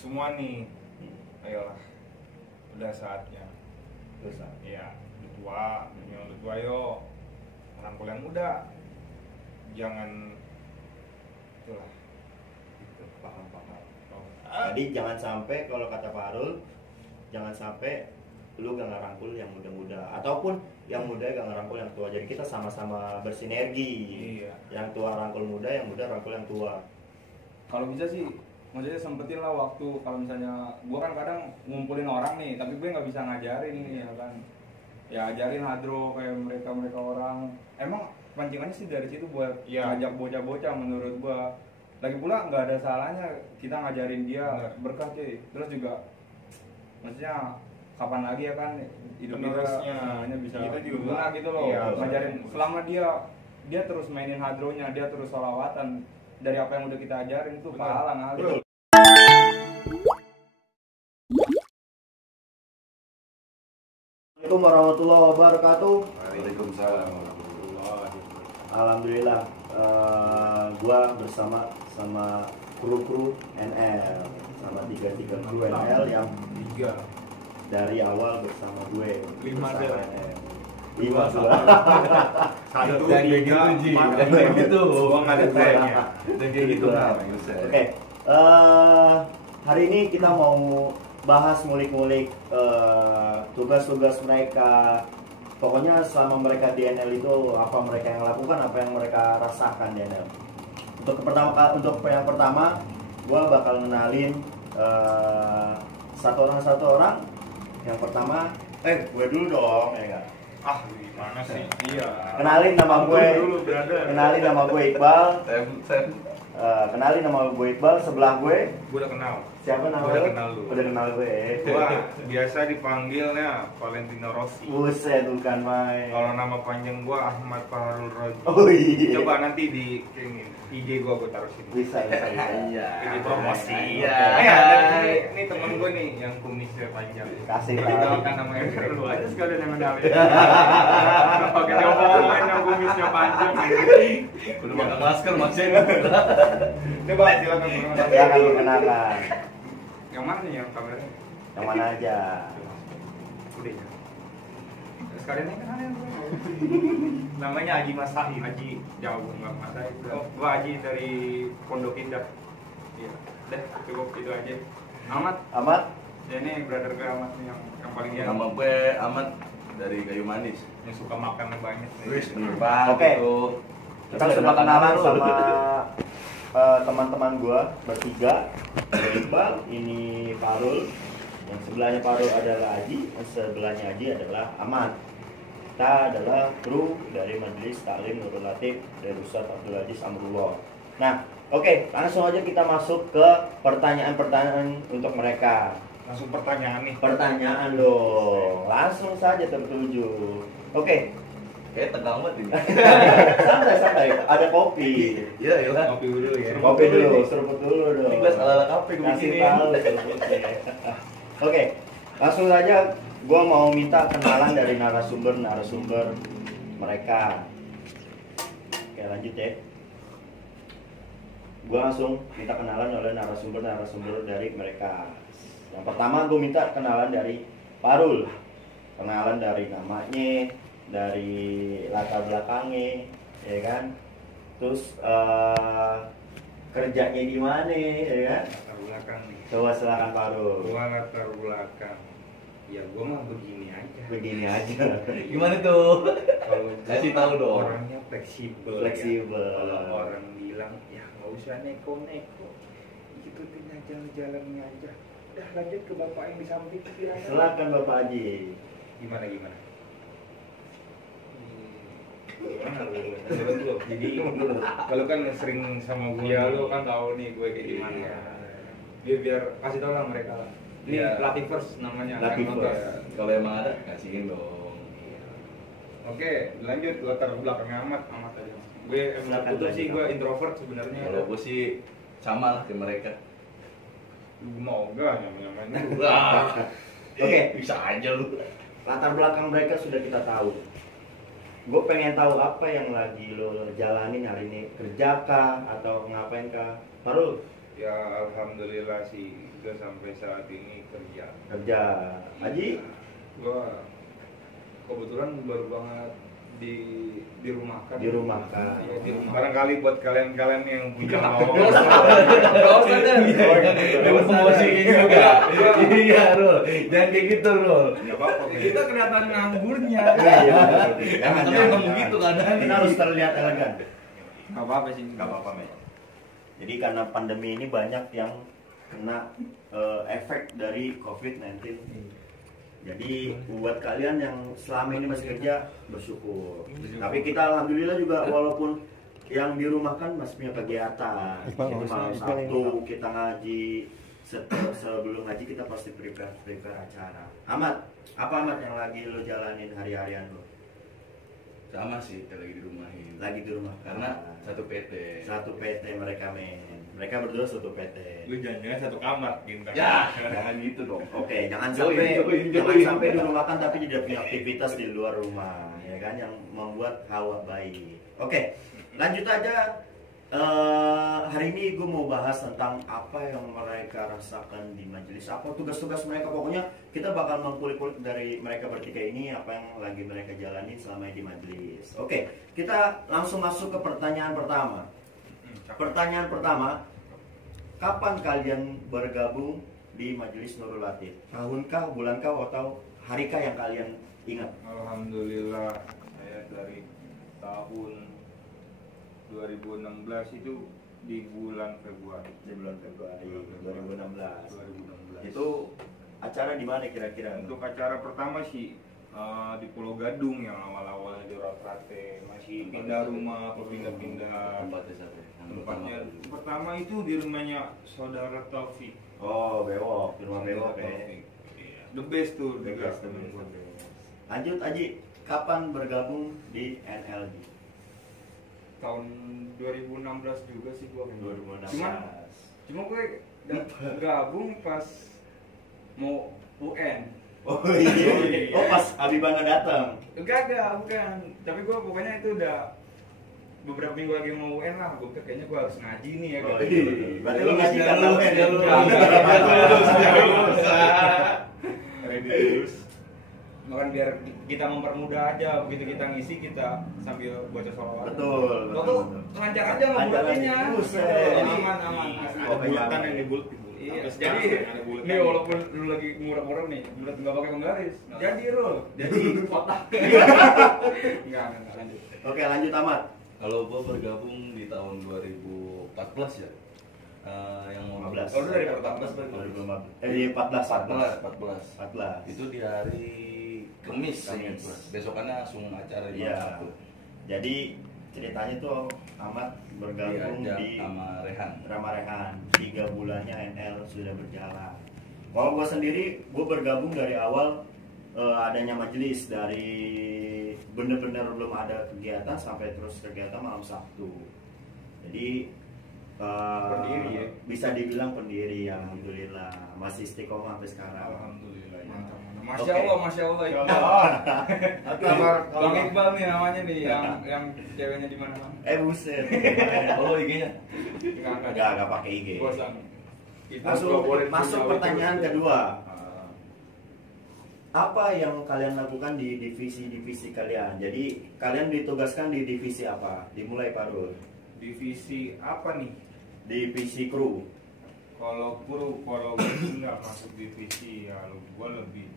semua nih, ayolah, udah saatnya. Ya, udah tua yo, rangkul yang muda, jangan itulah. Itu paham. Jadi jangan sampai kalau kata Pak Arul, jangan sampai lu gak ngerangkul yang muda-muda ataupun yang muda gak ngerangkul yang tua. Jadi kita sama-sama bersinergi. Iya. Yang tua rangkul muda, yang muda rangkul yang tua. Kalau bisa sih, maksudnya sempetin lah waktu. Kalau misalnya gue kan kadang ngumpulin orang nih, tapi gue nggak bisa ngajarin nih ya kan. Ya ajarin hadro kayak mereka orang. Emang pancingannya sih dari situ buat ngajak bocah-bocah menurut gue. Lagi pula nggak ada salahnya kita ngajarin dia berkah cuy. Terus juga maksudnya kapan lagi ya kan hidup kita bisa guna gitu loh. Ngajarin selama dia terus mainin hadronya, dia terus sholawatan, dari apa yang udah kita ajarin itu pahala ngalir. Assalamualaikum warahmatullahi wabarakatuh. Waalaikumsalam warahmatullahi wabarakatuh. Alhamdulillah, gua bersama kru NL, sama 3 kru NL yang 3 dari awal bersama gue. 5 deh. 5 1, Dan 3, gitu, 4, dan gitu. Gua nggak ada trennya. Dan kayak gitu lah. Oke, hari ini kita mau bahas ngulik-ngulik tugas-tugas mereka. Pokoknya selama mereka di NL itu apa mereka yang lakukan, apa yang mereka rasakan di NL. Untuk yang pertama, gue bakal ngenalin satu orang. Yang pertama, gue dulu dong, ya enggak? Gimana sih? Iya. Kenalin nama gue. Dulu, brother. Kenalin nama gue Iqbal. Sen. Kenalin nama gue Iqbal. Sebelah gue Gua udah kenal. siapa nama Udah lu? kenal lu. Udah kenal gue. Gua biasa dipanggilnya Valentino Rossi. Buset, bukan main. Kalau nama panjang gua Ahmad Fahrul Razi. Oh iya. Coba nanti di IG gua taruh sini. Bisa. Iya. Ini promosi. Iya. Ini temen gua nih yang kumisnya panjang. Kasih Perkenalkan namanya lu aja sekalian yang kenalin. Pakai ngomongin yang kumisnya panjang. Udah pakai masker masih. Coba silakan Ya kan perkenalkan. Yang mana nih yang kameranya? Yang mana aja? Udah ya. Sekalian aja kenalin bro. Namanya Haji Masai, Haji jauh nggak Masai. Gua Haji dari Pondok Indah. Iya. Udah cukup itu aja. Ahmad. Ya ini brother gue Ahmad nih yang paling yang Nama gue Ahmad dari Kayu Manis. suka makan banyak. Wis bener banget Oke. itu. Kita sudah kenalan sama teman-teman gue bertiga. Iqbal, ini Farul. Yang sebelahnya Farul adalah Haji, yang sebelahnya Haji adalah Ahmad. Kita adalah kru dari Majelis Taklim Nurul Latif dari Ustaz Abdul Aziz Amrullah. Nah, oke, langsung aja kita masuk ke pertanyaan-pertanyaan untuk mereka. Langsung pertanyaan nih. Pertanyaan dong, langsung saja tertuju. Oke, Kayak tegang banget ini. santai, ada kopi. Iya, iya. Kopi dulu ya. Kopi dulu, seruput dulu dong. Ini gelas ala-ala kafe gue Kasih bikinin. tahu seruputnya. Oke, langsung saja gue mau minta kenalan dari narasumber mereka. Oke, lanjut ya. Gue langsung minta kenalan oleh narasumber dari mereka. Yang pertama gue minta kenalan dari Farul. Kenalan dari namanya, dari latar belakangnya, ya kan? Terus kerjanya di mana, ya kan? Latar belakang nih. Coba silakan Farul. Gua latar belakang. Ya gua mah begini aja. Begini aja. Gimana tuh? Kalau Kasih tahu dong. Orangnya fleksibel. Fleksibel. Ya. Kalau orang bilang ya nggak usah neko-neko, gitu tinggal jalan-jalannya aja. Udah lanjut ke bapak yang di samping silakan. Silakan Bapak Haji. Gimana? Gimana lu? Jadi kalau kan sering sama gue, ya lu kan tahu nih gue kayak gimana. Biar kasih tau lah mereka lah. Ini Iya. Latifers namanya. Latifers. kan, Ya, kalau emang ada kasihin dong. Oke, lanjut latar belakangnya Ahmad aja. Gue emang tutup sih, gue introvert sebenarnya. Kalau gue sih sama lah kayak mereka. Gue mau enggak nyaman-nyaman. Wah. Oke. Bisa aja lu. Latar belakang mereka sudah kita tahu. Gue pengen tahu apa yang lagi lo jalanin hari ini, kerja kah atau ngapain kah? Farul, Ya alhamdulillah sih gue sampai saat ini kerja. Kerja. Haji? Gua kebetulan baru banget dirumahkan. Dirumahkan. Iya, dirumahkan. Barangkali buat kalian-kalian yang punya lowongan. Gak usah deh. Dapat promosiin juga. Iya, Rul. Jangan kayak gitu, Rul. Nggak apa-apa. Kita kelihatan nganggurnya. Iya. Jangan begitu keadaan. Kita harus terlihat elegan. Gak apa-apa sih. Gak apa-apa, men. Jadi karena pandemi ini banyak yang kena efek dari COVID-19. Jadi buat kalian yang selama ini masih kerja, bersyukur. Tapi kita alhamdulillah juga walaupun yang dirumahkan masih punya kegiatan. Jadi malam Sabtu kita ngaji. Sebelum ngaji kita pasti prepare acara. Ahmad, apa Ahmad yang lagi lo jalanin hari-harian lo? Sama sih, kita lagi di rumahin. Lagi di rumah Karena satu PT. satu PT mereka, men. Mereka berdua satu PT. Lu jangan satu kamar gitu. Ya, jangan gitu dong. Oke, jangan Join, sampai join, jangan join. sampai di rumah makan tapi tidak punya aktivitas di luar rumah, ya kan, yang membuat hawa baik. Oke, lanjut aja. Hari ini gue mau bahas tentang apa yang mereka rasakan di majelis, apa tugas-tugas mereka. Pokoknya kita bakal mengkulik-kulik dari mereka bertiga ini apa yang lagi mereka jalani selama di majelis. Oke, kita langsung masuk ke pertanyaan pertama. Pertanyaan pertama, kapan kalian bergabung di Majelis Nurul Latif? Tahunkah, bulankah, atau harikah yang kalian ingat? Alhamdulillah saya dari tahun 2016 itu di bulan Februari. Di bulan Februari 2016. 2016. Itu acara di mana kira-kira? Untuk acara pertama sih di Pulau Gadung yang awal-awalnya di Raprate, masih pindah rumah, pindah-pindah. Tempatnya satu. Tempatnya pertama itu di rumahnya saudara Taufik. Oh, Bewok, di rumah Bewok ya. Taufik. Iya. The best tuh The juga. best, the best. Lanjut Aji, kapan bergabung di NLG? Tahun 2016 juga sih gua. 2016. Cuma gue gabung pas mau UN. Oh iya. Oh pas Habibana datang. Enggak, bukan. Tapi gue pokoknya itu udah beberapa minggu lagi mau UN lah. Gue kayaknya gue harus ngaji nih ya. Oh iya. Berarti lu ngaji kan Jalur, UN? jalur. Terus. Bahkan biar kita mempermudah aja, begitu kita ngisi kita sambil baca sholawat. Betul. Lo tuh lancar aja ngebuletinnya. Buset. Aman. Ada bulatan yang dibulet. Iya, Sampai jadi sekarang ada bulatan. nih walaupun lu lagi murah-murah nih, bulat nggak pakai penggaris, jadi Rul, jadi kotak. Enggak lanjut. Oke, lanjut Ahmad. Kalau gua bergabung di tahun 2014 ya. Yang mau 15. Oh, lu dari 14 berarti. 2015. Di 14. 14. Itu di hari Kamis. Besokannya langsung acara di Iya. Satu. Jadi ceritanya tuh Ahmad bergabung Diajak di sama Rehan. Rama-Rehan. 3 bulannya NL sudah berjalan. Kalau gue sendiri, gue bergabung dari awal adanya majelis, dari bener-bener belum ada kegiatan sampai terus kegiatan malam Sabtu. Jadi Pendiri ya? bisa dibilang pendiri, alhamdulillah, masih istiqomah sampai sekarang. Alhamdulillah. Ya. Mantap. Masya Allah, Masya Allah. Ya Allah. Kabar Bang Iqbal nih namanya nih, yang ceweknya di mana-mana. Buset. Oh, IG-nya. Enggak pakai IG. Bosan. Masuk pertanyaan kedua. Apa yang kalian lakukan di divisi-divisi kalian? Jadi kalian ditugaskan di divisi apa? Dimulai Pak Rul. Divisi apa nih? Divisi kru. Kalau gue nggak masuk divisi ya, gue lebih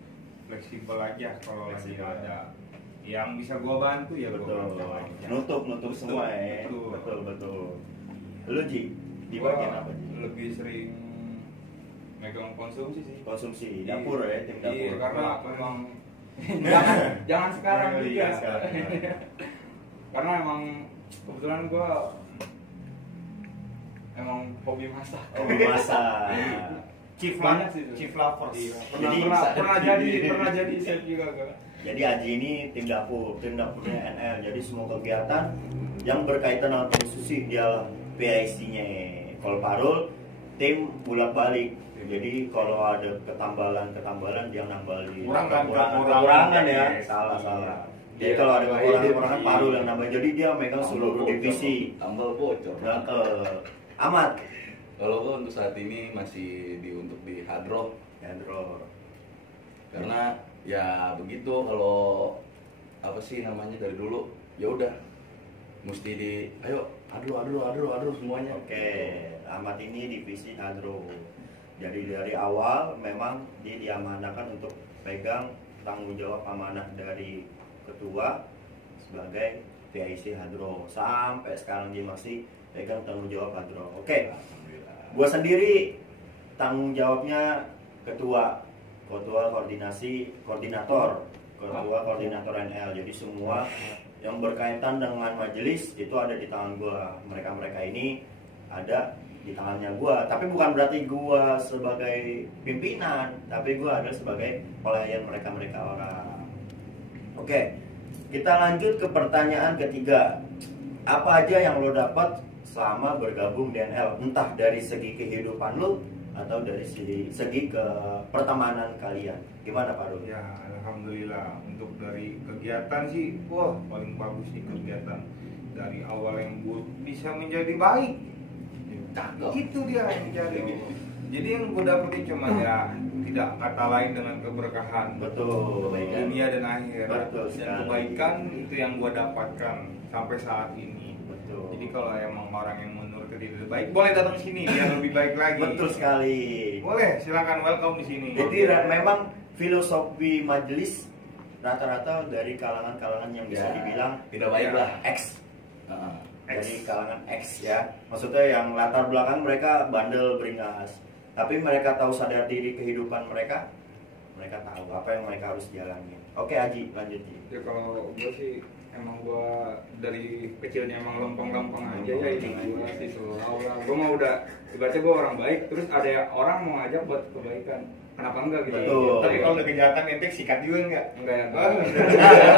fleksibel aja. Kalau lagi Fleksibel. ada yang bisa gue bantu ya gue Betul. bantu aja. Nutup semua ya. Betul. Lu Ji, di Gua bagian apa Ji? lebih sering megang konsumsi sih. Konsumsi dapur ya, tim dapur. Iya, karena memang jangan sekarang Iya, juga. sekarang. Karena emang kebetulan gue emang hobi masak. Hobi masak. Banyak sih itu. Chief lovers. Iya. Jadi, Pernah jadi chef juga gue. Jadi Aji ini tim dapurnya NL. Jadi semua kegiatan yang berkaitan dengan konsumsi dia PIC-nya. Kalau Parul tim bolak-balik. Jadi kalau ada ketambalan dia nambahin. Kekurangan ya. Salah. Jadi kalau ada kekurangan Parul yang nambah. Jadi dia megang seluruh divisi. Tambal bocor. Ahmad, Kalau gue untuk saat ini masih untuk di Hadro. Karena ya begitu, kalau apa sih namanya dari dulu ya udah mesti ayo hadro semuanya. Oke, Ahmad ini divisi Hadro. Jadi dari awal memang dia diamanahkan untuk pegang tanggung jawab amanah dari ketua sebagai PIC Hadro. Sampai sekarang dia masih pegang tanggung jawab Hadro. Oke, gua sendiri tanggung jawabnya ketua koordinator NL. Jadi semua yang berkaitan dengan majelis itu ada di tangan gua. Mereka ini ada di tangannya gua. Tapi bukan berarti gua sebagai pimpinan, tapi gua ada sebagai pelayan mereka orang. Oke, kita lanjut ke pertanyaan ketiga. Apa aja yang lo dapat selama bergabung di NL? Entah dari segi kehidupan lo atau dari segi ke pertemanan kalian. Gimana Pak Rul? Ya, alhamdulillah untuk dari kegiatan sih, wah paling bagus sih kegiatan dari awal yang gue bisa menjadi baik. Itu dia yang jadi. Jadi yang gue dapetin cuma ya tidak kata lain dengan keberkahan. Betul. Dunia dan akhirat. Betul Dan sekali. kebaikan itu yang gue dapatkan sampai saat ini. Betul. Jadi kalau emang orang yang menurut diri lebih baik, boleh datang sini biar lebih baik lagi. Betul sekali. Boleh, silakan welcome di sini. Jadi memang filosofi majelis rata-rata dari kalangan-kalangan yang bisa Ya, dibilang tidak baik Ya. lah. X. Heeh. Dari kalangan X ya. Maksudnya yang latar belakang mereka bandel beringas. Tapi mereka tahu sadar diri kehidupan mereka. Mereka tahu apa yang mereka harus jalani. Oke Haji, lanjut Ji. Ya kalau gue sih emang gue dari kecilnya emang lempeng-lempeng aja ya ini gue sih selalu lah. Gue mau udah ibaratnya gue orang baik, terus ada orang mau ngajak buat kebaikan. Kenapa enggak gitu? Betul. Tapi kalau udah kejahatan ente sikat juga enggak? Enggak ya. Oh.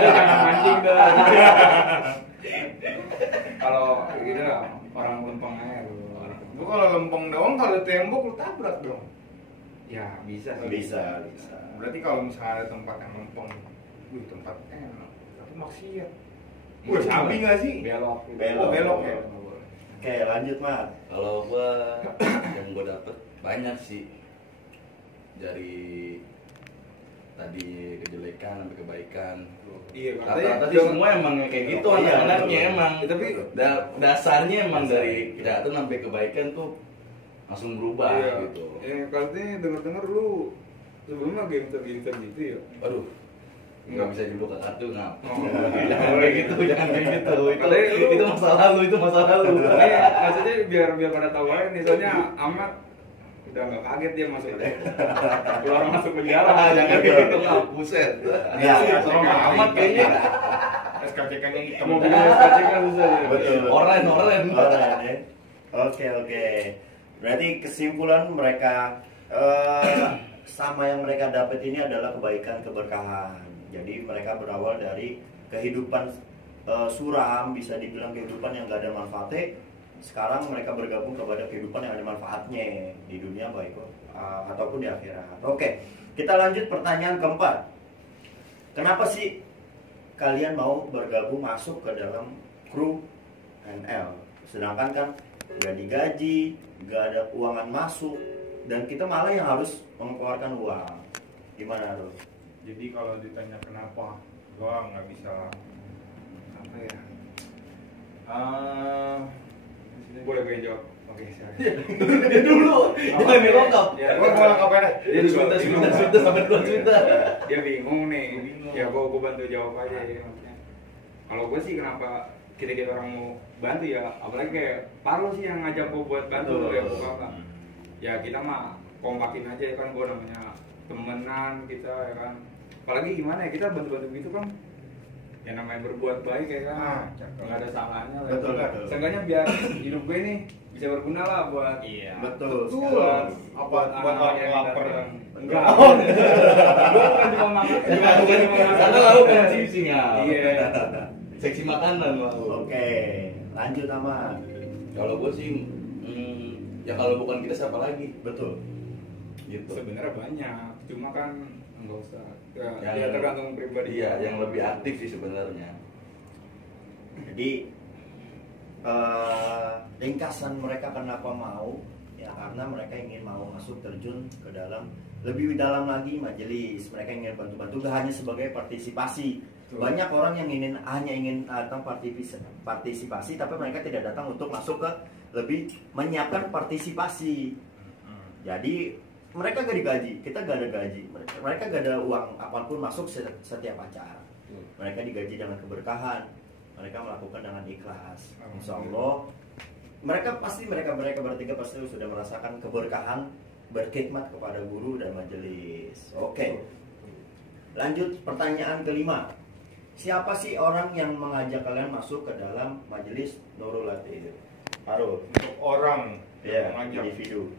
Jangan mancing dah. Kalau gitu orang lempeng aja. Gue kalau lempeng doang, kalau tembok lu tabrak dong. Ya bisa sih. Bisa. Berarti kalau misalnya ada tempat yang lempeng, tempat enak, tapi maksiat. Iya, Wah, sabi nggak sih? Belok. Belok. Oh, belok ya. Oke, lanjut Mat. Kalau gua yang gua dapet banyak sih, dari tadi kejelekan sampai kebaikan. Iya, Rata-rata sih semua emang kayak gitu Iya, anak-anaknya betul. emang. Tapi Dasarnya emang dari kejahatan sampai kebaikan tuh langsung berubah iya, gitu. katanya dengar-dengar lu sebelumnya gangster gitu ya. Aduh, nggak bisa judul ke kartu nggak. Oh. Jangan kayak gitu, jangan kayak gitu. Katanya lu- Itu masa lalu, itu masa lalu. Iya, maksudnya biar pada tahu aja nih, soalnya Ahmad udah nggak kaget dia masuk keluar masuk penjara. Jangan kayak gitu nggak, buset. Iya, Sama amat kayaknya. SKCK-nya hitam. Mau bikin SKCK susah ya. Betul. Oren. Alright, ya. Oke. Berarti kesimpulan mereka sama yang mereka dapat ini adalah kebaikan keberkahan. Jadi mereka berawal dari kehidupan suram, bisa dibilang kehidupan yang gak ada manfaatnya. Sekarang mereka bergabung kepada kehidupan yang ada manfaatnya di dunia baik ataupun di akhirat. Oke, kita lanjut pertanyaan keempat. Kenapa sih kalian mau bergabung masuk ke dalam kru NL? Sedangkan kan gak digaji, gak ada uangan masuk, dan kita malah yang harus mengeluarkan uang. Gimana tuh? Jadi kalau ditanya kenapa, gua nggak bisa apa ya? Boleh gue jawab. Oke, silakan. Dia dulu, jangan dilengkap. Ya, gua lengkap aja. Dia sebentar sampai 2 juta. Dia bingung nih. Bingung. Ya gua bantu jawab aja ya maksudnya. Kalau gue sih kenapa kita orang mau bantu ya, apalagi kayak Parlo sih yang ngajak gue buat bantu Betul. ya Bapak. Ya kita mah kompakin aja ya kan, gue namanya temenan kita ya kan. Apalagi gimana ya, kita bantu-bantu gitu kan. Ya namanya berbuat baik ya kan. Nggak ada salahnya lah. Betul, betul. Seenggaknya biar hidup gue nih bisa berguna lah buat Betul. buat Buat anak-anak yang lapar. datang. Enggak. Gue bukan cuma makan. Bukan cuma makan. Karena lalu konsumsinya. Iya. Seksi makanan lalu. Oke, lanjut Ahmad. Kalau gue sih, ya kalau bukan kita siapa lagi? Betul. Gitu. Sebenarnya banyak, cuma kan nggak usah. Ya, Yang- ya tergantung pribadi. Iya, yang lebih aktif sih sebenarnya. Jadi ringkasan mereka kenapa mau ya karena mereka ingin mau masuk terjun ke dalam lebih dalam lagi majelis. Mereka ingin bantu-bantu, gak hanya sebagai partisipasi. Banyak orang yang hanya ingin datang partisipasi, tapi mereka tidak datang untuk masuk ke lebih menyiapkan partisipasi. Jadi mereka gak digaji, kita gak ada gaji. Mereka gak ada uang apapun masuk setiap acara. Mereka digaji dengan keberkahan. Mereka melakukan dengan ikhlas. Insya Allah mereka bertiga pasti sudah merasakan keberkahan berkhidmat kepada guru dan majelis. Oke. Lanjut pertanyaan kelima. Siapa sih orang yang mengajak kalian masuk ke dalam majelis Nurul Latif? Parul. Untuk orang Ya, yang mengajak, individu.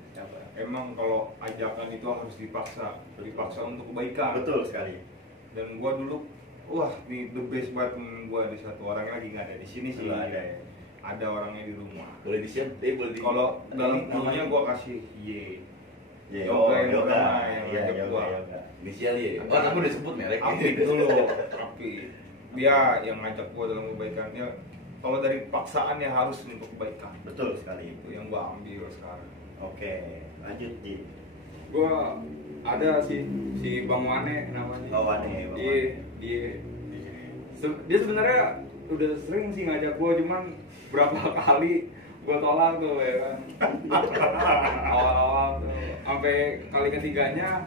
emang kalau ajakan itu harus dipaksa untuk kebaikan. Betul sekali. Dan gua dulu, wah di the best buat gua di satu orang lagi nggak ada di sini sih. Nggak ada ya? Ada orangnya di rumah. Boleh di-share, boleh di. Kalau dalam Ini namanya namanya gua kasih Y. Ya, Yoga yang yoga. pertama yang Iya, ngajak yoga, gua. yoga. Inisial ya. Oh, kamu udah sebut merek. Apik dulu, Apik. Dia yang ngajak gua dalam kebaikan. Dia kalau dari paksaan ya harus untuk kebaikan. Betul sekali. Itu yang gua ambil sekarang. Oke, lanjut Ji. Gua ada si Bang Wane namanya. Oh, Wane, Bang Iya, dia sebenarnya udah sering sih ngajak gua, cuman berapa kali gua tolak tuh ya kan. Awal-awal tuh sampai kali ketiganya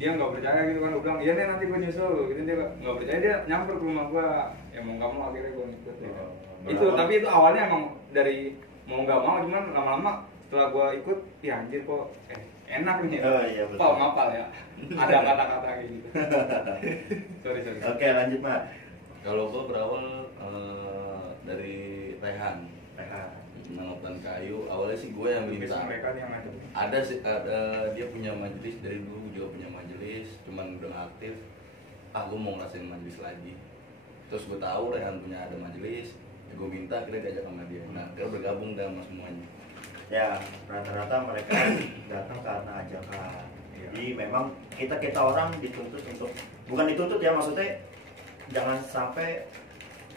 dia nggak percaya gitu kan, gua bilang iya deh nanti gua nyusul gitu, dia nggak percaya, dia nyamper ke rumah gua, ya mau nggak mau akhirnya gua ngikut ya kan. Itu tapi itu awalnya emang dari mau nggak mau, cuman lama-lama setelah gua ikut ya anjir kok enak nih ya. Oh, iya, betul. Pal ngapal ya, ada kata-kata kayak gitu. sorry. Oke, lanjut Mat. Kalau gua berawal dari Rehan. Rehan. Mengotan kayu. Awalnya sih gue yang Biasanya minta. mereka yang ngajak. Ada sih, dia punya majelis dari dulu juga punya majelis, cuman udah nggak aktif. Gue mau ngerasain majelis lagi. Terus gue tahu Rehan punya ada majelis, ya gue minta akhirnya diajak sama dia. Nah, akhirnya bergabung sama semuanya. Ya, rata-rata mereka datang karena ajakan. Jadi memang kita orang dituntut untuk, bukan dituntut ya, maksudnya jangan sampai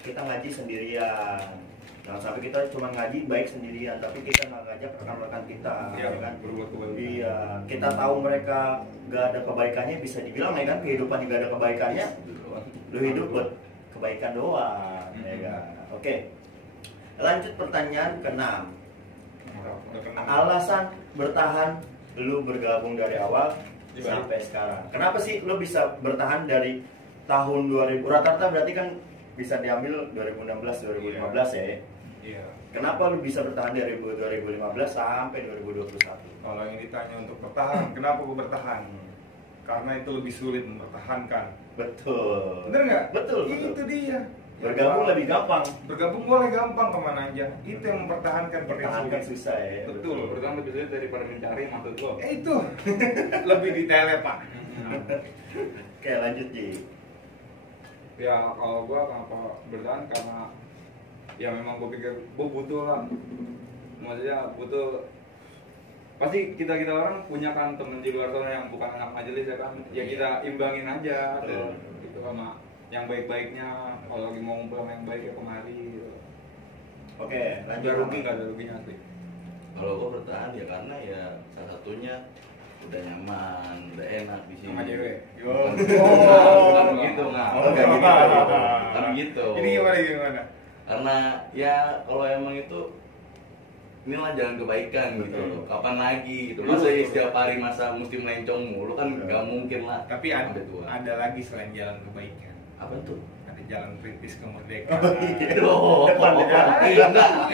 kita ngaji sendirian. Jangan sampai kita cuma ngaji baik sendirian, tapi kita nggak ngajak rekan-rekan kita, Iya, ya kan? berbuat kebaikan. Iya, kita tahu mereka gak ada kebaikannya, bisa dibilang ya kan, kehidupan gak ada kebaikannya, lu hidup buat kebaikan doang, ya kan? Oke, lanjut pertanyaan ke-6. Alasan bertahan lu bergabung dari awal sampai sekarang. Kenapa sih lu bisa bertahan dari tahun 2000? Rata-rata berarti kan bisa diambil 2016 2015 ya. Iya. Kenapa lu bisa bertahan dari 2015 sampai 2021? Kalau yang ditanya untuk bertahan, kenapa gue bertahan? Karena itu lebih sulit mempertahankan. Betul. Bener nggak? Betul. Itu dia. Bergabung lebih gampang. Bergabung boleh gampang kemana aja. Itu yang mempertahankan Pertahankan sulit. susah ya. Betul. Bertahan lebih sulit daripada mencari maksud gua. Itu lebih detailnya Pak. Oke, lanjut Ji. Ya kalau gua kenapa bertahan, karena ya memang gua pikir gua butuh lah, maksudnya butuh, pasti kita orang punya kan temen di luar sana yang bukan anak majelis ya kan, ya kita imbangin aja tuh gitu sama yang baik-baiknya. Kalau lagi mau ngumpul sama yang baik ya kemari gitu. Oke, lanjut. Nggak rugi, nggak ada ruginya sih. Kalau gue bertahan ya karena ya salah satunya udah nyaman, udah enak di sini. Sama cewek. Bukan begitu, nggak. Oh, kayak gitu. Bukan gitu. Ini gimana? Karena ya kalau emang itu inilah jalan kebaikan gitu Betul. loh. Kapan lagi gitu. Masa ya setiap hari masa mesti melencong mulu kan Betul. nggak mungkin lah. Tapi Sampai tua. ada lagi selain jalan kebaikan. Apa tuh? Ada jalan kritis kemerdekaan. Oh, iya. Aduh,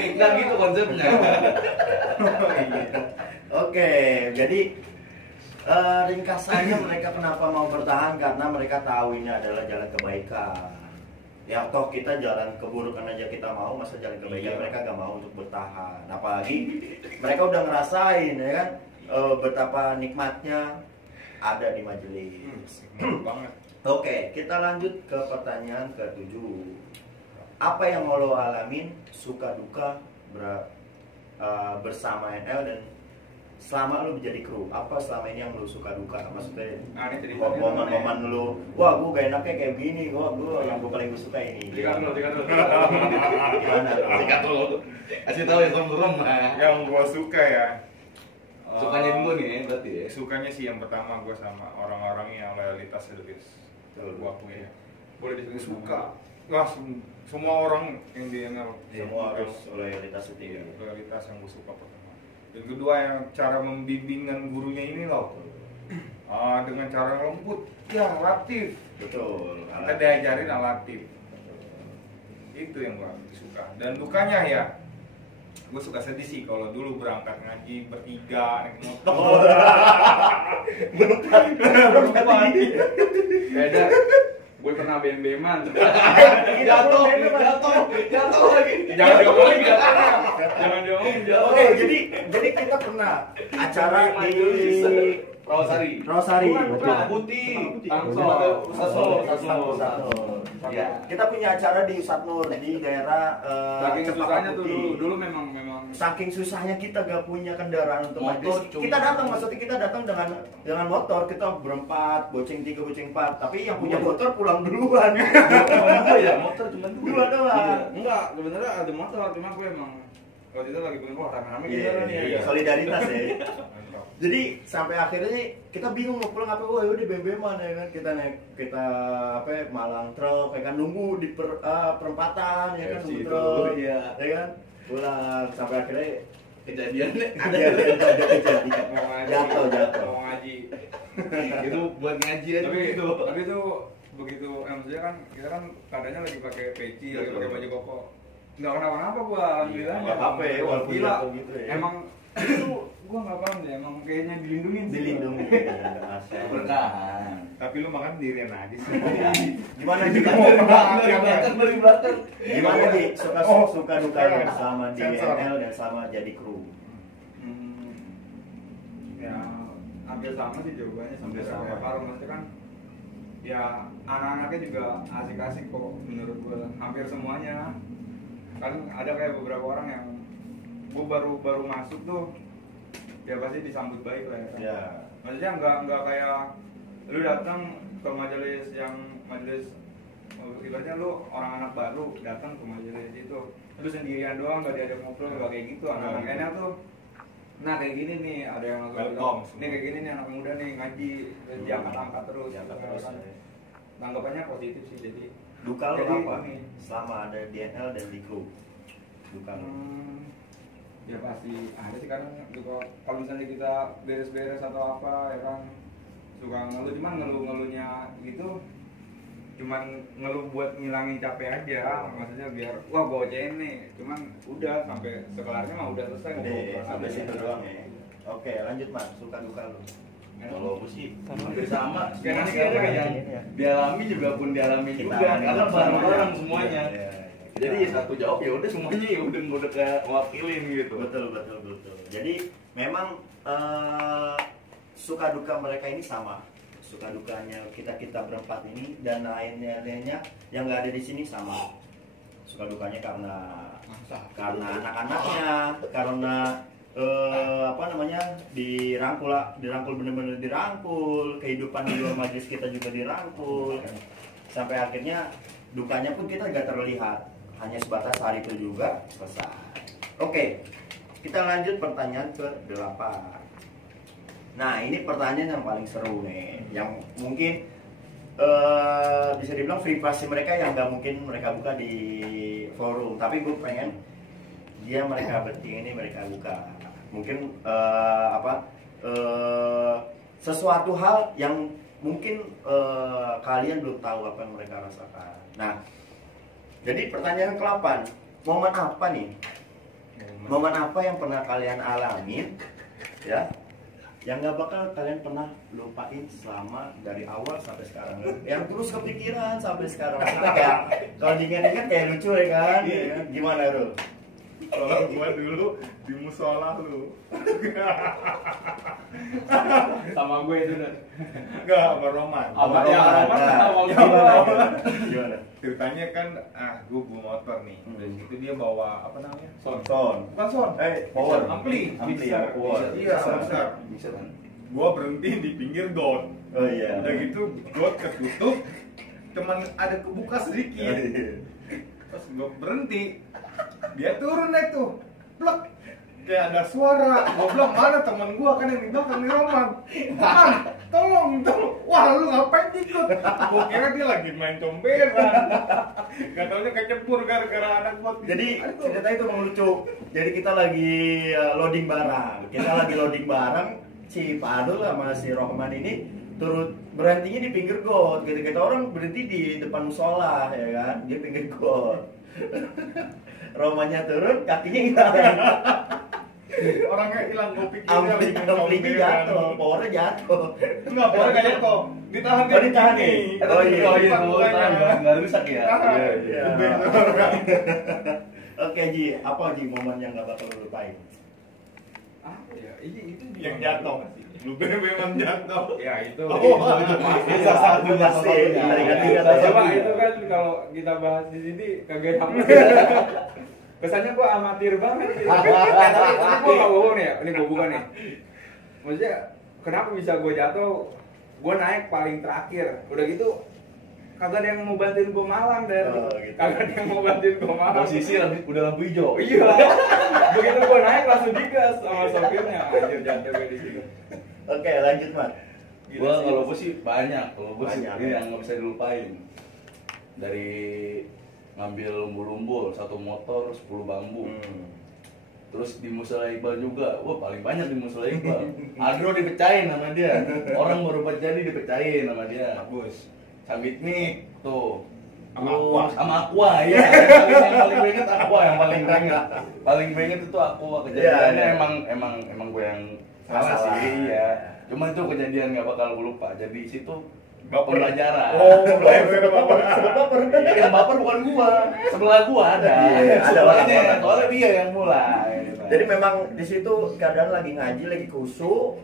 enggak gitu konsepnya. Oke, jadi ringkasannya mereka kenapa mau bertahan, karena mereka tahu ini adalah jalan kebaikan. Ya toh kita jalan keburukan aja kita mau, masa jalan kebaikan Iya. mereka gak mau untuk bertahan. Apalagi mereka udah ngerasain ya kan, betapa nikmatnya ada di majelis. Banget. Oke, kita lanjut ke pertanyaan ke-7. Apa yang mau lo alamin suka duka bersama NL dan selama lu menjadi kru? Apa selama ini yang lu suka duka? Maksudnya Nah, ini ceritanya momen-momen lu, wah gue gak enaknya kayak gini, yang gue paling gue suka ini. Sikat dulu. Gimana? Sikat dulu. Kasih tahu ya serem Yang gue suka ya. Sukanya dulu nih berarti ya. Sukanya sih yang pertama gue sama orang-orang yang loyalitas service. Gue akui ya. Boleh disebut Suka. Wah, semua orang yang di ML Semua harus loyalitas tinggi. loyalitas yang gue suka pertama. Yang kedua yang cara membimbingan gurunya ini loh. Dengan cara lembut, ya relatif. Betul. Kita diajarin alatif. Itu yang gue suka. Dan dukanya ya, gue suka sedih sih kalau dulu berangkat ngaji bertiga naik motor. beda. Gue pernah bem-beman. Jatuh lagi. Jangan diomongin ya. Jangan diomongin. Oke, jadi kita pernah acara di Rawasari. Rosari. Bukan putih. Tangsel. Satu. Ya, kita punya acara di Satnur di daerah Saking Cempaka susahnya tuh Putih. dulu memang Saking susahnya kita gak punya kendaraan untuk Motor majlis. cuma- Kita datang, maksudnya kita datang dengan motor, kita berempat, boceng 3, boceng 4. Tapi yang punya motor pulang duluan. Ya, motor cuma Dua doang. enggak, sebenarnya ada motor, cuma gue emang waktu itu lagi pengen wah rame-rame Iya, gitu nih. iya, solidaritas ya. Mantap. Jadi sampai akhirnya nih, kita bingung mau pulang apa, wah yaudah BBM ya kan, kita Malang truk, ya kan nunggu di perempatan ya kan, nunggu truk, ya kan, pulang sampai akhirnya kejadiannya ada kejadian, Mau ngaji, jatuh. mau ngaji. itu buat ngaji aja tapi gitu. tapi itu begitu maksudnya kan kita kan keadaannya lagi pakai peci, lagi pakai baju koko. Nggak kenapa-napa gua alhamdulillah. Nggak apa-apa ya, walaupun Gila. jatuh gitu ya. Emang itu gua nggak paham deh, emang kayaknya dilindungin sih. Dilindungi. Berkahan. Tapi lu makan dirian aja sih. Gimana Dari juga? belakang. Gimana nih suka duka Jangan. sama di Sensor. ML dan sama jadi kru? Hmm, ya hampir sama sih jawabannya, Hampir sampai sama. kayak Farung maksudnya kan ya anak-anaknya juga asik-asik kok menurut gue, hampir semuanya. Kan ada kayak beberapa orang yang gue baru masuk tuh ya pasti disambut baik lah ya kan. Ya. Maksudnya nggak kayak lu datang ke majelis ibaratnya lu orang anak baru datang ke majelis itu lu sendirian doang, nggak diajak ngobrol, nggak kayak gitu. Anak-anak Gitu. enak tuh, nah kayak gini nih ada yang Welcome. nih kayak gini nih anak muda nih ngaji, diangkat-angkat terus. Diangkat gitu terus, kan. ya. Tanggapannya positif sih, jadi Duka lo Jadi apa? ini. Selama ada di ML dan di kru. Duka lo. ya pasti ada sih, kadang juga kalau misalnya kita beres-beres atau apa ya kan suka ngeluh, cuman ngeluhnya gitu cuman ngeluh buat ngilangin capek aja, maksudnya biar wah gocein nih, cuman udah sampai sekelarnya mah udah selesai Udah, sampai situ doang ya. Oke, lanjut Mas, suka duka lo. Kalau aku sih hampir sama. Kayak nanti Cuma kita yang ya. dialami juga pun dialami Kita juga alami karena bersama. bareng-bareng semuanya. Iya, iya. Jadi satu jawab ya udah semuanya ya udah kayak wakilin gitu. Betul. Jadi memang suka duka mereka ini sama. Suka dukanya kita berempat ini dan lainnya yang nggak ada di sini sama. Suka dukanya karena anak-anaknya, karena dirangkul bener-bener dirangkul, kehidupan di luar majelis kita juga dirangkul, sampai akhirnya dukanya pun kita nggak terlihat, hanya sebatas hari itu juga selesai. Oke, kita lanjut pertanyaan ke-8. Nah, ini pertanyaan yang paling seru nih, yang mungkin bisa dibilang privasi mereka yang nggak mungkin mereka buka di forum, tapi gue pengen mereka bertiga ini mereka buka. Mungkin sesuatu hal yang mungkin kalian belum tahu apa yang mereka rasakan. Nah, jadi pertanyaan ke-8, momen apa nih? Momen apa yang pernah kalian alamin, ya? Yang nggak bakal kalian pernah lupain selama dari awal sampai sekarang, yang terus kepikiran sampai sekarang. Kayak kalau diingat-ingat kayak lucu ya kan? Gimana Rul? Kalau gua dulu di musola lu. sama gue itu dan Enggak, sama Roman. Apa Roman, ya, Roman nah, mau gimana? Ceritanya kan gua bawa motor nih. Dari situ dia bawa apa namanya? Son. Bukan son. Power. Ampli. Ya, power. Iya, besar. Bisa kan? Gua berhenti di pinggir got. Oh iya. Udah gitu got ketutup, cuman ada kebuka sedikit. Terus gua berhenti. Dia turun naik tuh, plek, kayak ada suara. Gua bilang mana teman gua kan yang di belakang nih Roman. Roman, tolong. Wah lu ngapain ikut? Gua kira dia lagi main comberan. Gak taunya kecebur gara-gara anak bot. Jadi cerita itu emang lucu. Jadi kita lagi loading barang. Si Pak Adul sama si Rohman ini turut berhentinya di pinggir got. Kita orang berhenti di depan musola ya kan, di pinggir got. Romannya turun, kakinya hilang. Orangnya hilang, gua pikir dia lagi main Amplinya comberan. jatuh, powernya jatuh. Enggak, boleh gak jatuh. Ditahan Oh, ditahan nih. Oh, iya. nggak rusak ya. Iya. Oke Ji, apa Ji momen yang gak bakal lu lupain? Apa ya? Itu Yang jatuh. Lu memang jatuh. Ya itu. Bisa satu masih. Coba itu kan kalau kita bahas di sini kagak nyampe. Kesannya gua amatir banget. Tapi gua nggak bohong nih ya. Ini gua buka nih. Maksudnya kenapa bisa gua jatuh? Gua naik paling terakhir. Udah gitu kagak ada yang mau bantuin gua malang dari. Gitu. Kagak ada yang mau bantuin gua malang. Posisi udah lampu hijau. Iya. Begitu gua naik langsung digas sama sopirnya. Anjir jatuh gue di situ. Oke, lanjut Mat. Gua kalau gue sih banyak, kalau gue sih Banyak, ini ya. yang nggak bisa dilupain. Dari ngambil umbul-umbul, 1 motor, 10 bambu. Terus di Musola Iqbal juga, wah paling banyak di Musola Iqbal. Agro dipecahin sama dia, orang baru jadi dipecahin sama dia. Bagus. Sambit nih, tuh. Sama Aqua. Sama Aqua, ya. Yang paling gue inget Aqua, yang paling gue inget. Paling gue inget itu Aqua. Kejadiannya Iya. emang gue yang salah Masalah. sih, iya. Cuma itu kejadian nggak bakal gue lupa. Jadi situ Baper. pembelajaran. Oh, baper. Yang baper bukan gua, sebelah gua ada. Iya, ada orang. Sebelahnya, soalnya dia yang mulai. Jadi memang di situ keadaan lagi ngaji, lagi kusuk.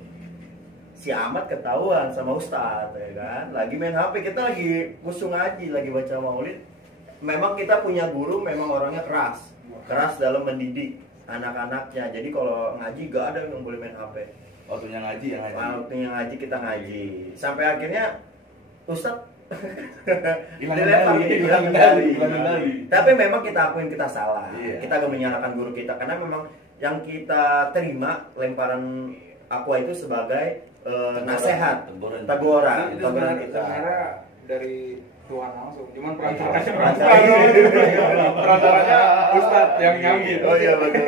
Si Ahmad ketahuan sama Ustadz, ya kan? Lagi main HP, kita lagi kusuk ngaji, lagi baca maulid. Memang kita punya guru, memang orangnya keras dalam mendidik anak-anaknya. Jadi kalau ngaji gak ada yang boleh main HP. Waktunya ngaji yang ngaji. Waktunya ngaji kita ngaji. Sampai akhirnya Ustadz Hilang dilempar, kendali, hilang hilang kendali. kendali. Tapi memang kita akuin kita salah. Iya. Kita gak menyalahkan guru kita karena memang yang kita terima lemparan aqua itu sebagai nasihat, teguran Itu teguran sebenarnya kita. dari Tuhan langsung. Cuman Perantaranya. perantaranya Ustadz yang nyambit. Oh iya betul.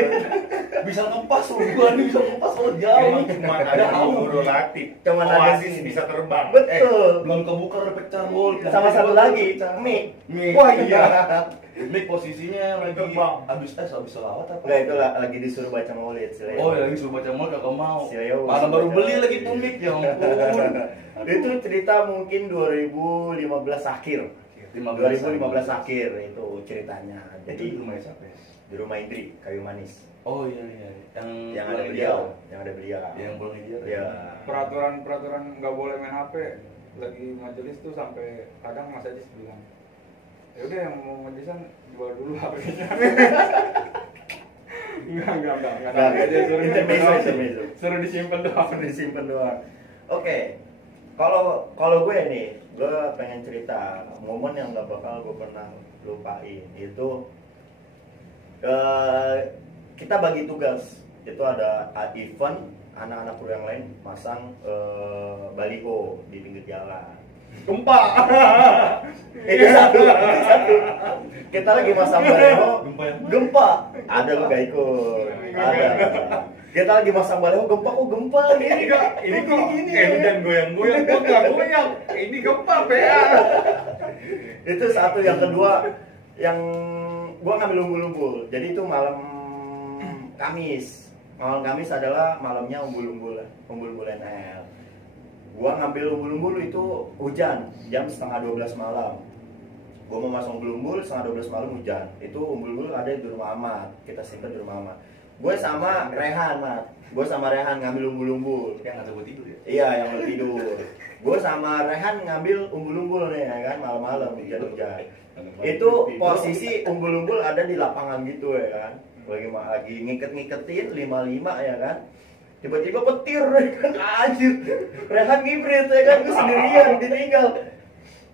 Bisa ngepas loh, gua nih bisa ngepas loh jauh. Emang cuma ada guru latih. Cuman ada Oasis sini. bisa terbang. Betul. Belum kebuka udah pecah bol. Sama satu lagi, mic. Mic. Wah iya. Mic posisinya lagi Terbang. habis selawat apa? Enggak, itu lagi disuruh baca maulid si Leo. Oh, ya lagi suruh baca mal kagak mau. Si Leo Mana suruh baru baca. beli lagi tuh mic ya ampun. Itu cerita mungkin 2015 akhir. 2015 akhir itu ceritanya. Jadi Jadi rumah siapa ya? di rumah Indri, Kayu Manis. Oh iya iya. Yang ada beliau, yang ada beliau. Yang belum dia. Iya. Peraturan nggak boleh main HP lagi majelis tuh sampai kadang Mas Ajis bilang ya udah yang mau majelisan jual dulu HP-nya. Enggak. Aja suruh Intermezzo. suruh disimpan doang. Disimpan doang. Oke. Kalau gue nih, gue pengen cerita momen yang gak bakal gue pernah lupain. Itu kita bagi tugas. Itu ada event anak-anak kru yang lain pasang baliho di pinggir jalan. Gempa. Itu satu. Kita lagi masang baliho. Gempa. Ada lo gak ikut. Ada. Kita lagi masang baliho gempa. Oh gempa Ini kok gini. dan goyang-goyang, gua nggak goyang. Ini gempa PA. Itu satu. Yang kedua, yang gua ngambil umbul-umbul. Jadi itu malam Kamis. Malam Kamis adalah malamnya umbul-umbul NL. Gua ngambil umbul-umbul itu hujan jam 11:30 malam. Gua mau masang umbul-umbul 11:30 malam hujan. Itu umbul-umbul ada di rumah Ahmad. Kita simpen di rumah Ahmad. Gue sama Rehan, Mat. Gue sama Rehan ngambil umbul-umbul. Yang nggak tidur ya? Iya, yang mau tidur. Gue sama Rehan ngambil umbul-umbul nih, ya kan, malam-malam hujan-hujan. Itu posisi umbul-umbul ada di lapangan gitu ya kan. Lagi ngiket-ngiketin 55 ya kan. Tiba-tiba petir ya kan, anjir. Rehan ngibrit ya kan, gue sendirian ditinggal.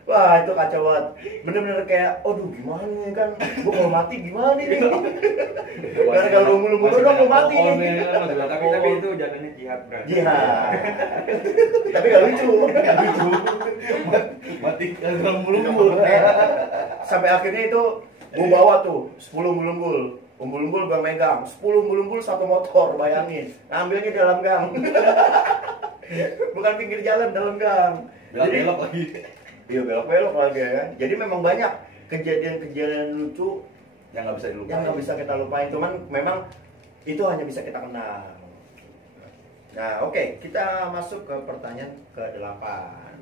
Wah itu kacau banget, bener-bener kayak, aduh gimana nih kan, gue mau mati gimana nih? Gara-gara lumbu-lumbu doang mau mati nih. Tapi itu jatuhnya jihad berarti. Jihad. Tapi gak lucu. Mati kalau lumbu. Sampai akhirnya itu gue bawa tuh 10 umbul-umbul. Umbul-umbul gue megang, 10 umbul-umbul satu motor, bayangin. Ambilnya dalam gang. Bukan pinggir jalan, dalam gang. Belok-belok lagi. Iya belok-belok lagi ya. Jadi memang banyak kejadian-kejadian lucu Yang nggak bisa dilupain. yang nggak bisa kita lupain. Cuman memang itu hanya bisa kita kenang. Nah oke, kita masuk ke pertanyaan ke-8.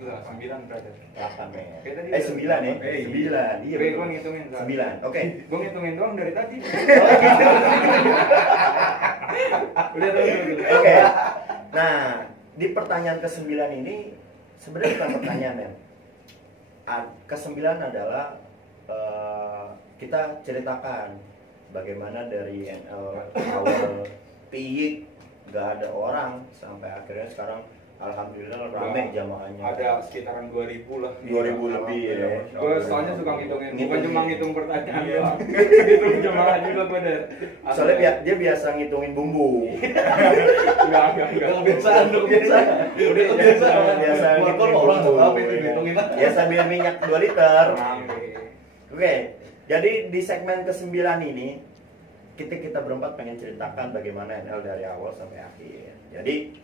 9 brother. 8 men. Kayak tadi 9 ya? 9. Iya. Gue ngitungin 9. Oke. Gue ngitungin doang dari tadi. Udah. Oke. Nah, di pertanyaan ke-9 ini sebenarnya bukan pertanyaan ya. Ke-9 adalah kita ceritakan bagaimana dari NL awal piyik gak ada orang sampai akhirnya sekarang alhamdulillah rame jamaahnya. Ada sekitaran 2000 lah. 2000 lebih ya. Gue soalnya suka ngitungin, bukan Ngitungin. cuma ngitung pertanyaan Iya. doang. Ngitung jemaah juga gue deh. Soalnya dia biasa ngitungin bumbu. Enggak. Kebiasaan dong, kebiasaan. Udah kebiasaan. Biasa Keluar ngitungin orang bumbu, apa itu ya. dihitungin aja. Ya sambil minyak 2 liter. Rame. Oke, jadi di segmen ke-9 ini kita berempat pengen ceritakan bagaimana NL dari awal sampai akhir. Jadi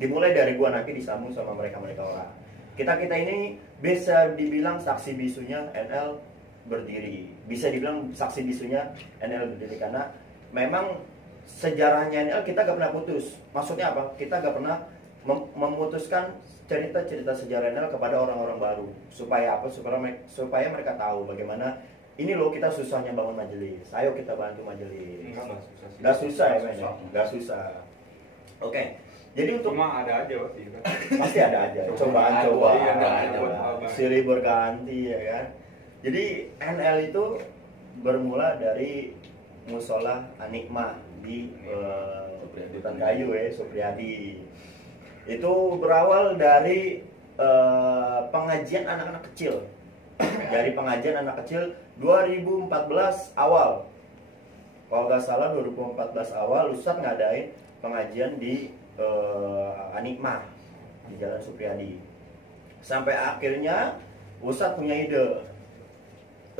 dimulai dari gua nanti disambung sama mereka orang. Kita ini bisa dibilang saksi bisunya NL berdiri. Bisa dibilang saksi bisunya NL berdiri karena memang sejarahnya NL kita gak pernah putus. Maksudnya apa? Kita gak pernah memutuskan cerita-cerita sejarah NL kepada orang-orang baru. Supaya apa? Supaya mereka tahu bagaimana ini loh kita susahnya bangun majelis. Ayo kita bantu majelis. Enggak susah sih. Gak susah ya men? Gak susah. Oke. Jadi untuk Cuma ada aja waktu itu. pasti ada aja Iya, cobaan-cobaan, ada. silih berganti ya kan. Jadi NL itu bermula dari musola Anikmah di Hutan Kayu ya, Supriyadi. Itu berawal dari pengajian anak-anak kecil. Dari pengajian anak kecil 2014 awal. Kalau nggak salah 2014 awal Ustadz ngadain pengajian di Anikmah di Jalan Supriyadi. Sampai akhirnya Ustadz punya ide.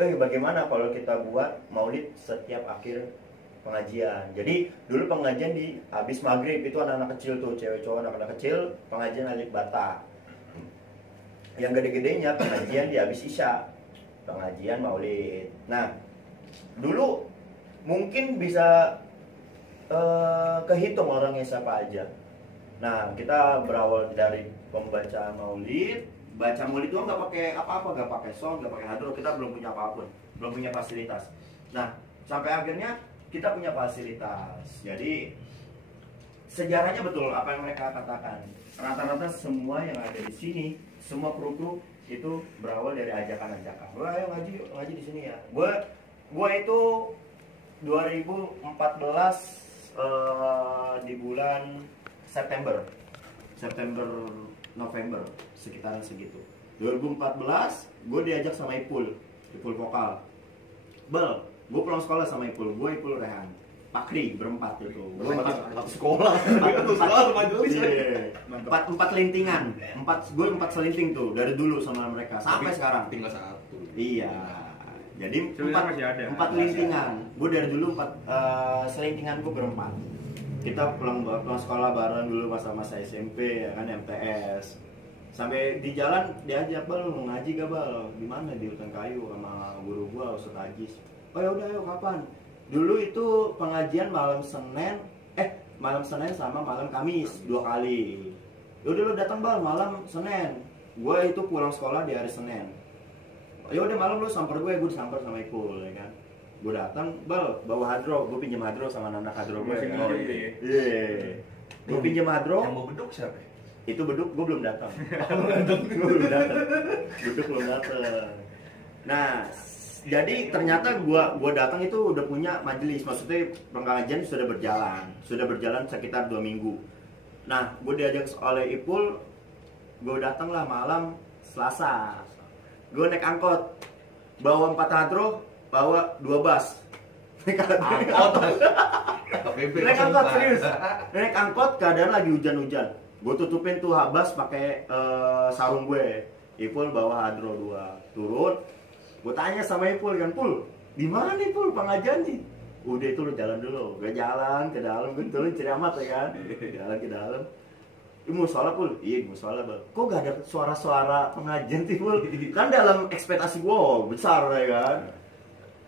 Bagaimana kalau kita buat maulid setiap akhir pengajian. Jadi dulu pengajian di habis maghrib itu anak-anak kecil tuh, cewek cowok anak-anak kecil pengajian alif bata. Yang gede-gedenya pengajian di habis isya, pengajian maulid. Nah dulu mungkin bisa kehitung orangnya siapa aja. Nah kita berawal dari pembaca maulid. Baca maulid itu nggak pakai apa-apa, nggak pakai sound, nggak pakai hadroh. Kita belum punya apapun, belum punya fasilitas. Nah sampai akhirnya kita punya fasilitas. Jadi sejarahnya betul apa yang mereka katakan. Rata-rata semua yang ada di sini, semua kru itu berawal dari ajakan-ajakan. Wah, ayo ngaji di sini ya. Gua itu 2014 di bulan September November sekitaran segitu. 2014 gue diajak sama Ipul vokal. Bel, gue pulang sekolah sama Ipul Rehan, Pakri berempat itu. Gue sekolah. Sekolah majelis. Empat lintingan, gue empat selinting tuh dari dulu sama mereka sampai sekarang. Tinggal satu. Iya. Jadi Sebenarnya masih ada. empat lintingan. Gue dari dulu selintingan gue berempat. Kita pulang sekolah bareng dulu masa-masa SMP ya kan, MTS. Sampai di jalan diajak, Bal mau ngaji gak Bal? Gimana di Hutan Kayu sama guru gua Ustaz Ajis. Oh ya udah ayo kapan? Dulu itu pengajian malam Senin sama malam Kamis 2 kali. Yaudah lu datang Bal malam Senin. Gua itu pulang sekolah di hari Senin. Ya udah malam lu samper gue disamper sama Ipul ya kan. Gue datang, Bal, bawa hadro, gue pinjam hadro sama anak hadro gue. Masih Kan? gitu ya? Iya. Gue pinjam hadro. Yang mau beduk siapa? Itu beduk gue belum datang. Gue belum datang. Beduk belum datang. Nah, jadi ternyata gue datang itu udah punya majelis, maksudnya pengajian sudah berjalan sekitar 2 minggu. Nah, gue diajak oleh Ipul, gue datang lah malam Selasa. gue naik angkot, bawa 4 hadroh, bawa 2 bus. Naik angkot serius. Naik angkot keadaan lagi hujan-hujan. Gue tutupin tuh habas pakai sarung gue. Ipul bawa hadroh 2. Turun. Gue tanya sama Ipul kan, Pul, di mana nih Pul pengajian nih? Udah itu lu jalan dulu. Gue jalan ke dalam, gue turun Ciramat ya kan. Jalan ke dalam. Mau sholat Pul? Iya mau sholat Bang. Kok gak ada suara-suara pengajian sih Pul? Kan dalam ekspektasi gue besar ya kan.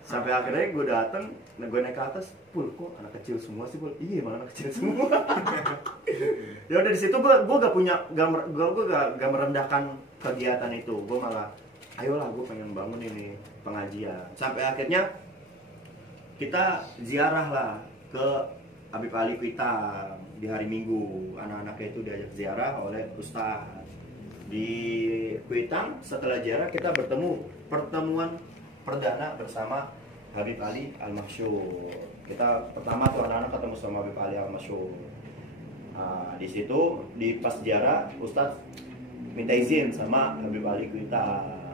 Sampai akhirnya gue dateng, gue naik ke atas, Pul kok anak kecil semua sih Pul? Iya malah anak kecil semua. Ya udah di situ gue gak merendahkan kegiatan itu. Gue malah, ayolah gue pengen bangun ini pengajian. Sampai akhirnya kita ziarah lah ke Habib Ali Kuitang di hari Minggu. Anak-anaknya itu diajak ziarah oleh Ustaz di Kuitang. Setelah ziarah kita pertemuan perdana bersama Habib Ali Al-Masyhur. Kita pertama tuh anak-anak ketemu sama Habib Ali Al-Masyhur. Nah, di situ di pas ziarah Ustaz minta izin sama Habib Ali Kuitang.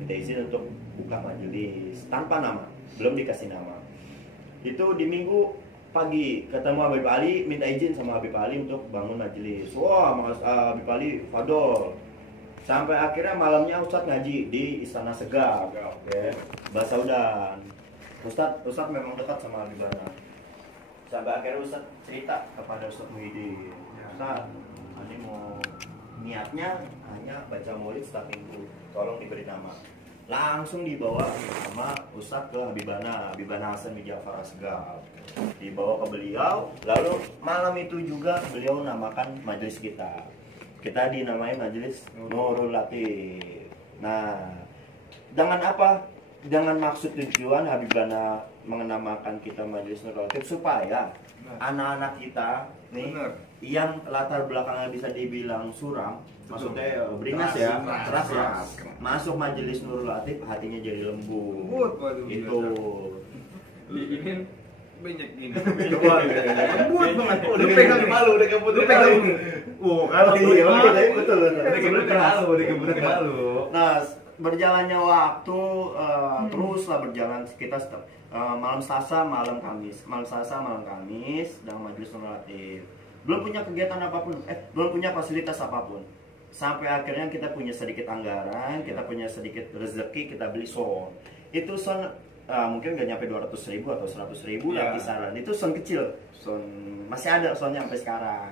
Minta izin untuk buka majelis tanpa nama, belum dikasih nama. Itu di Minggu pagi ketemu Habib Ali, minta izin sama Habib Ali untuk bangun majelis. Wah, Mas Habib Ali fadol. Sampai akhirnya malamnya Ustadz ngaji di Istana Segaf, ya, Basaudan. Ustadz memang dekat sama Habib Bana. Sampai akhirnya Ustadz cerita kepada Ustadz Muhyiddin, Ustadz, ini mau niatnya hanya baca maulid setiap minggu, tolong diberi nama. Langsung dibawa sama Ustadz ke Habib Bana Hasan bin Ja'far Asgaf. Dibawa ke beliau, lalu malam itu juga beliau namakan majelis kita. Kita dinamai majelis Nurul Latif. Nah, dengan apa? Dengan maksud tujuan Habib Bana mengenamakan kita majelis Nurul Latif supaya anak-anak kita nih yang latar belakangnya bisa dibilang suram, maksudnya beringas ya, keras ya, masuk majelis Nurul Latif hatinya jadi lembut. Itu ini banyak gini. coba lembut banget. Udah pegang malu, udah kebut malu. Kalau iya betul. Udah kebut malu, udah kebut malu. Nah, berjalannya waktu teruslah berjalan kita malam Selasa, malam Kamis, dan majelis Nurul Latif. Belum punya kegiatan apapun, belum punya fasilitas apapun. Sampai akhirnya kita punya sedikit anggaran, kita punya sedikit rezeki, kita beli sound. Itu sound mungkin gak nyampe 200.000 atau 100.000 lah kisaran. Itu sound kecil, sound masih ada soundnya sampai sekarang.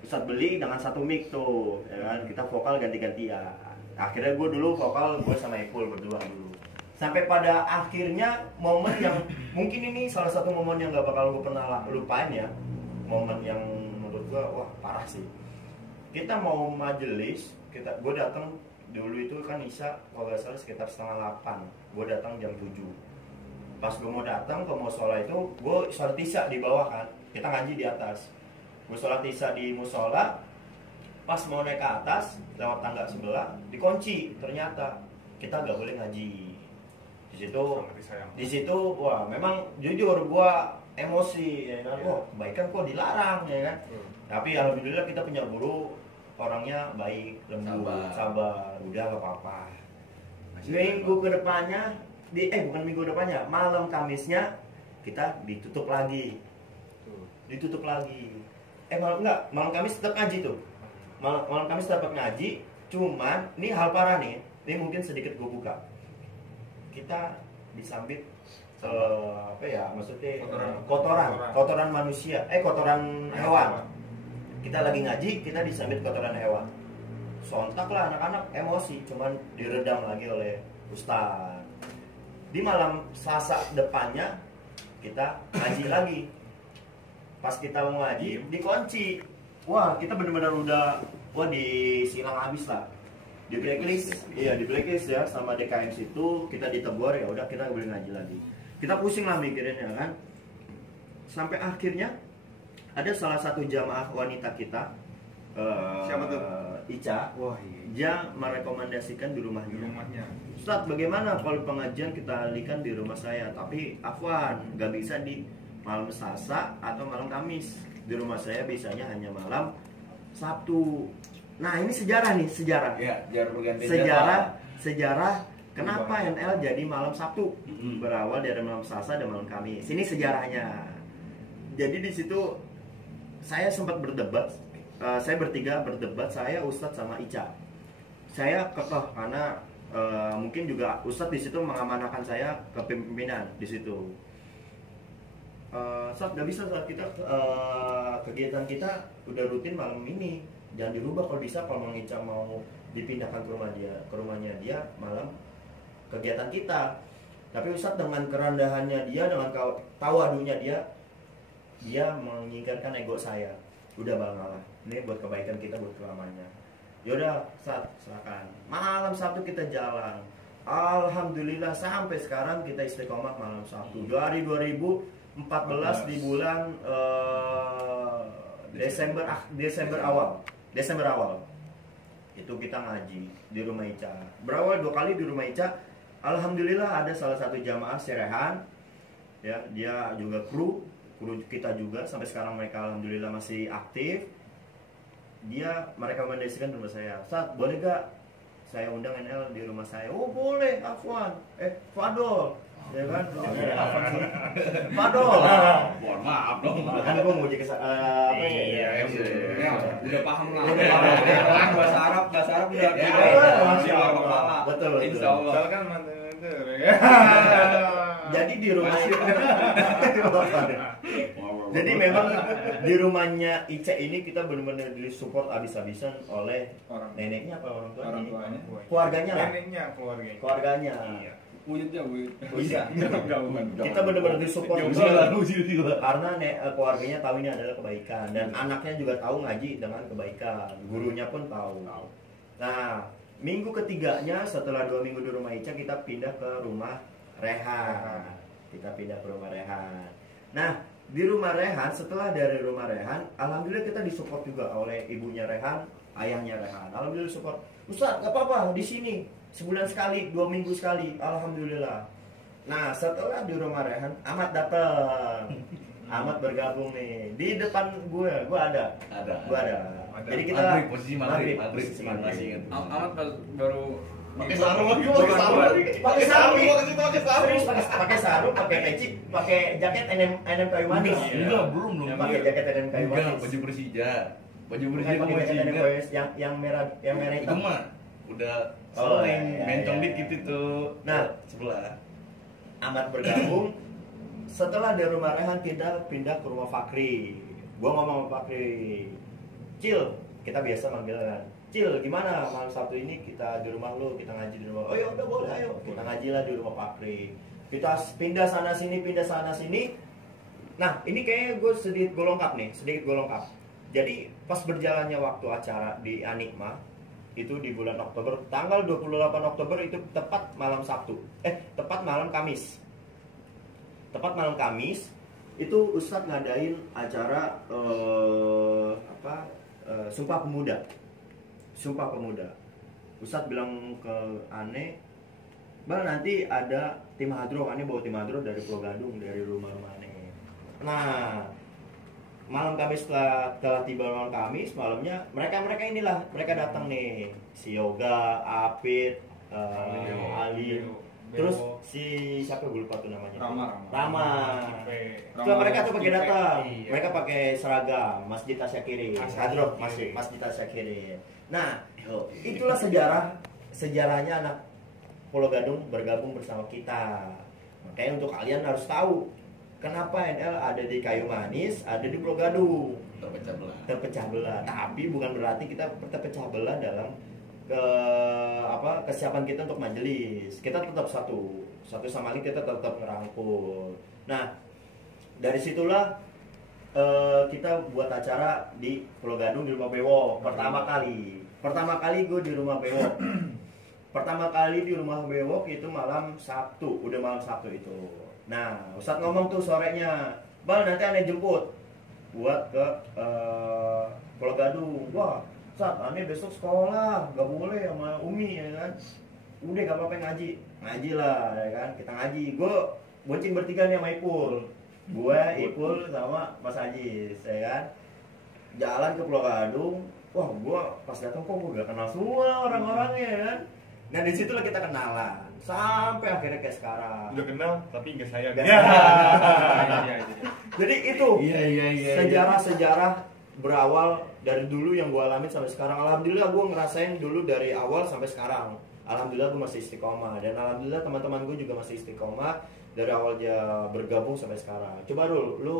Ustadz beli dengan 1 mic tuh, ya kan? Kita vokal ganti-gantian. Akhirnya gue dulu vokal, gue sama Ipul berdua dulu. Sampai pada akhirnya momen yang mungkin ini salah satu momen yang gak bakal gue pernah lupain ya. Momen yang menurut gue wah parah sih. Kita mau majelis, gue datang dulu itu kan Isya kalau nggak salah sekitar 7:30. Gue datang jam 7. Pas gue mau datang ke musola itu, gue sholat Isya di bawah kan. Kita ngaji di atas. Gue sholat Isya di musola. Pas mau naik ke atas lewat tangga sebelah dikunci. Ternyata kita nggak boleh ngaji. Di situ wah memang jujur gue emosi ya kan. Wah kebaikan kok dilarang ya kan. Tapi alhamdulillah kita punya guru orangnya baik, lembut, sabar, udah gak apa-apa. Minggu kedepannya, bukan minggu depannya, malam Kamisnya kita ditutup lagi. Malam Kamis tetap ngaji tuh. Malam Kamis tetap ngaji, cuman ini hal parah nih. Ini mungkin sedikit gue buka. Kita disambit maksudnya kotoran manusia, kotoran hewan. Kita lagi ngaji, kita disambit kotoran hewan. Sontak lah anak-anak emosi, cuman diredam lagi oleh Ustaz. Di malam Selasa depannya kita ngaji lagi. Pas kita mau ngaji, dikunci. Wah, kita benar-benar udah disilang habis lah. Di blacklist ya sama DKM situ, kita ditegur ya udah kita nggak boleh ngaji lagi. Kita pusing lah mikirinnya kan. Sampai akhirnya ada salah satu jamaah wanita kita, siapa tuh? Ica. Wah, iya. Dia merekomendasikan di rumahnya. Ustadz, bagaimana kalau pengajian kita alihkan di rumah saya? Tapi afwan, nggak bisa di malam Selasa atau malam Kamis. Di rumah saya biasanya hanya malam Sabtu. Nah ini sejarah nih, Ya, sejarah kenapa NL jadi malam Sabtu. Berawal dari malam Selasa dan malam Kamis. Ini sejarahnya. Jadi di situ saya sempat berdebat. Saya bertiga berdebat, saya Ustadz sama Ica. Saya kekeh karena mungkin juga Ustadz di situ mengamanahkan saya ke pimpinan di situ. Saat nggak bisa, saat kita kegiatan kita udah rutin malam ini, jangan dirubah kalau bisa. Kalau Mang Ica mau dipindahkan ke rumahnya dia malam kegiatan kita. Tapi Ustadz dengan kerendahannya dia, dengan tawadunya dia menyingkirkan ego saya. Udah Bang Allah, ini buat kebaikan kita, buat kelamanya. Yaudah, silakan. Malam Sabtu kita jalan. Alhamdulillah sampai sekarang kita istiqomah malam Sabtu. Dari 2014 di bulan Desember awal. Itu kita ngaji di rumah Ica. Berawal 2 kali di rumah Ica. Alhamdulillah ada salah satu jamaah Serehan. Ya, dia juga kru kita juga sampai sekarang, mereka alhamdulillah masih aktif. Dia merekomendasikan rumah saya. Saat boleh gak saya undang NL di rumah saya? Oh boleh, Afwan, Fadol, ya kan? Fadol. Mohon maaf dong. Kan gue mau jadi Udah paham lah. Udah paham. Bahasa Arab udah. Masya Allah. Betul. Insya Allah. Misalkan mantan itu. Jadi di rumah Jadi memang di rumahnya Ica ini kita benar-benar disupport abis-abisan oleh neneknya apa orang tuanya? Keluarganya lah. Neneknya, Keluarganya. Iya. Wujudnya Bisa. Kita benar-benar disupport karena keluarganya tahu ini adalah kebaikan dan anaknya juga tahu ngaji dengan kebaikan. Gurunya pun tahu. Nah, minggu ketiganya setelah 2 minggu di rumah Ica, kita pindah ke rumah Rehan. Nah, di rumah Rehan, setelah dari rumah Rehan, alhamdulillah kita disupport juga oleh ibunya Rehan, ayahnya Rehan. Alhamdulillah support. Ustadz, gak apa-apa di sini sebulan sekali, 2 minggu sekali. Alhamdulillah. Nah, setelah di rumah Rehan, Ahmad datang. Ahmad bergabung nih di depan gue ada. Jadi kita maghrib, posisi maghrib. Masih ingat. Ahmad baru Pakai sarung lagi. Pakai sarung, pakai peci, pakai jaket NM kayu manis. Enggak, belum. Pakai jaket NM kayu manis. Baju Persija Pakai jaket NM kayu manis yang merah itu hitam. mah udah Oh, sering iya. bencong dikit itu. Nah, sebelah. Ahmad bergabung. Setelah dari rumah Rehan kita pindah ke rumah Fakri. Gua ngomong sama Fakri, Cil, kita biasa manggilan, Cil, gimana malam Sabtu ini kita di rumah lu, kita ngaji di rumah. Oh ya udah boleh, ayo kita ngaji lah di rumah Fakri. Kita pindah sana sini. Nah, ini kayaknya gue sedikit gue lengkap. Jadi pas berjalannya waktu acara di Anikma itu di bulan Oktober, tanggal 28 Oktober itu tepat malam Sabtu. Tepat malam Kamis. Itu Ustadz ngadain acara Sumpah Pemuda. Ustadz bilang ke Ane, Bang, nanti ada tim hadroh. Ane bawa tim hadroh dari Pulau Gadung, dari rumah-rumah Ane. Nah, malam Kamis telah tiba malam Kamis, malamnya mereka datang nih, si Yoga, Apit, Ali, terus si siapa gue lupa tuh namanya, Rama. Setelah mereka tuh pakai datang, mereka pakai seragam Masjid Asyakiri, hadroh Masjid Asyakiri. Nah, itulah sejarahnya anak Pulau Gadung bergabung bersama kita. Makanya untuk kalian harus tahu kenapa NL ada di Kayu Manis, ada di Pulau Gadung. Terpecah belah. Tapi bukan berarti kita terpecah belah dalam kesiapan kita untuk majelis. Kita tetap satu sama lain, kita tetap ngerangkul. Nah, dari situlah kita buat acara di Pulau Gadung di rumah Bewo pertama kali gue di rumah Bewo. Pertama kali di rumah Bewok itu malam Sabtu, udah malam Sabtu itu. Nah, Ustadz ngomong tuh sorenya, Bang, nanti Ane jemput buat ke Pulau Gadung. Wah, Ustadz, Ane besok sekolah, gak boleh sama Umi, ya kan. Udah gak apa-apa ngaji lah, ya kan. Kita ngaji. Gue bonceng bertiga nih sama Ipul. Gue, Ipul, sama Mas Ajis, ya kan. Jalan ke Pulau Gadung. Wah, gue pas datang kok gue gak kenal semua orang-orangnya, ya kan. Nah di situlah kita kenalan sampai akhirnya kayak sekarang. Udah kenal tapi nggak sayang. Nggak Ya. Iya. Jadi itu Iya. sejarah-sejarah berawal dari dulu yang gue alamin sampai sekarang. Alhamdulillah gue ngerasain dulu dari awal sampai sekarang. Alhamdulillah gue masih istiqomah, dan alhamdulillah teman-teman gue juga masih istiqomah dari awal dia bergabung sampai sekarang. Coba dulu, lu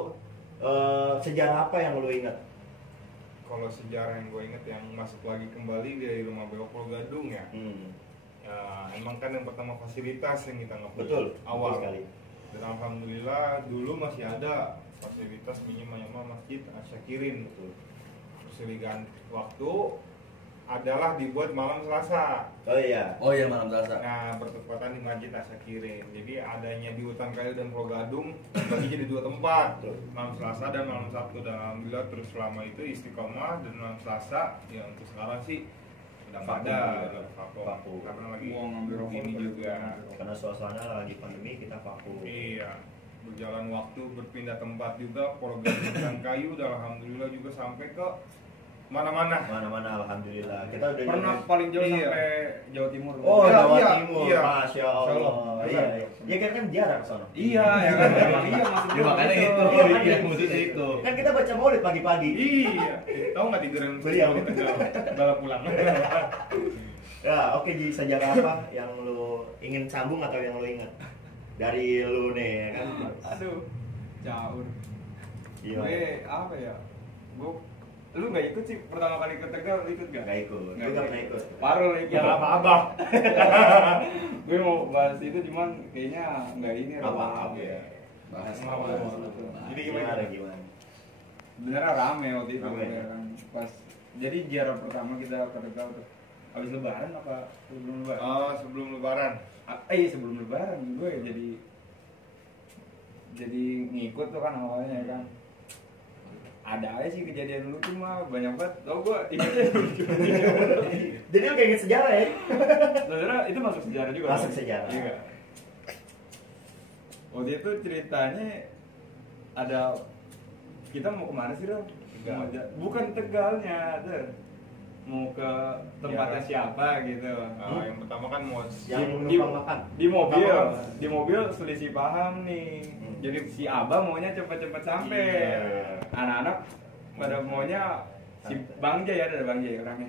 sejarah apa yang lu ingat? Kalau sejarah yang gue inget yang masuk lagi kembali dari rumah Bewok Pulau Gadung ya. Ya, emang kan yang pertama fasilitas yang kita nggak punya Betul, awal. betul sekali. Dan alhamdulillah dulu masih ada fasilitas minimal masjid Asyakirin. Perseligaan waktu adalah dibuat malam Selasa. Oh iya. Oh iya, malam Selasa. Nah, bertepatan di Masjid Asyakirin. Jadi adanya di Hutan Kayu dan Pulau Gadung bagi jadi dua tempat, malam Selasa dan malam Sabtu. Dan alhamdulillah terus selama itu istiqomah, dan malam Selasa ya untuk sekarang sih udah nggak ada, udah vakum. Karena lagi Gua ngambil rokok ini juga. Karena suasana lagi pandemi, kita vakum. Iya, berjalan waktu berpindah tempat juga, Pulau Gadung Hutan Kayu udah alhamdulillah juga sampai ke mana-mana. Mana-mana alhamdulillah. Kita udah Pernah nyobain- paling jauh Iya. sampai Jawa Timur. Oh, Iya, Jawa iya, Timur. iya. Masya Allah. Masya Iya, Allah. iya. Ya kan jarang ke sono. Iya, ya kan. Emang iya maksud Ya gua makanya gitu. itu, Iya, kan? iya maksudnya itu. Kan kita baca maulid pagi-pagi. Iya, tahu nggak di Grand Beliau. balap pulang. Ya, oke Ji, sejarah apa yang lu ingin sambung atau yang lu ingat? Dari lu nih, ya kan? Aduh, jauh. Iya. Gue apa ya? Lu nggak ikut sih pertama kali ke Tegal, lu ikut gak? Gak ikut. Gue gak pernah ikut. Parul ikut. Yang apa-apa. Gue mau bahas itu cuman kayaknya nggak ini. Apa-apa. ya. Bahas Apa? Jadi Gimana gimana? Sebenarnya rame waktu itu Rame. ya kan. Pas jadi ziarah pertama kita ke Tegal tuh. Habis lebaran apa sebelum lebaran? Oh, sebelum Lebaran. Sebelum lebaran gue jadi ngikut tuh kan awalnya ya kan. Ada aja sih kejadian lucu mah banyak banget. Tau gue ingatnya lucu. Jadi lu kayak inget sejarah ya? Sebenarnya itu masuk sejarah juga. Masuk kan? sejarah. Iya nggak? Waktu itu ceritanya ada kita mau kemana sih Rom? Tegal. Bukan Tegalnya, Der. Mau ke tempatnya Ya. siapa gitu. Yang pertama kan mau Yang Di- numpang makan. Di mobil selisih paham nih. Jadi si Abah maunya cepet-cepet sampai. Iya. Anak-anak pada maunya si Bang Jay, ada Bang Jay orangnya.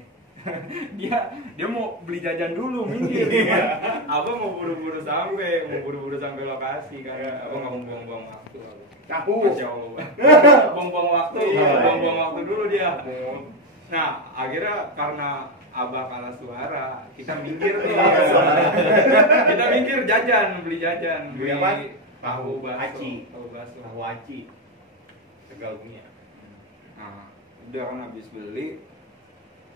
dia mau beli jajan dulu minggir. Abah mau buru-buru sampai lokasi kan. Abah nggak mau buang-buang waktu. Masya Allah. Buang-buang waktu, Iya. buang-buang waktu dulu dia. Nah, akhirnya karena Abah kalah suara, kita minggir nih. Kita minggir beli jajan. Beli apa? Tahu bakso. Aci. Tahu bakso. tahu aci. Tegal punya. Nah, udah kan habis beli,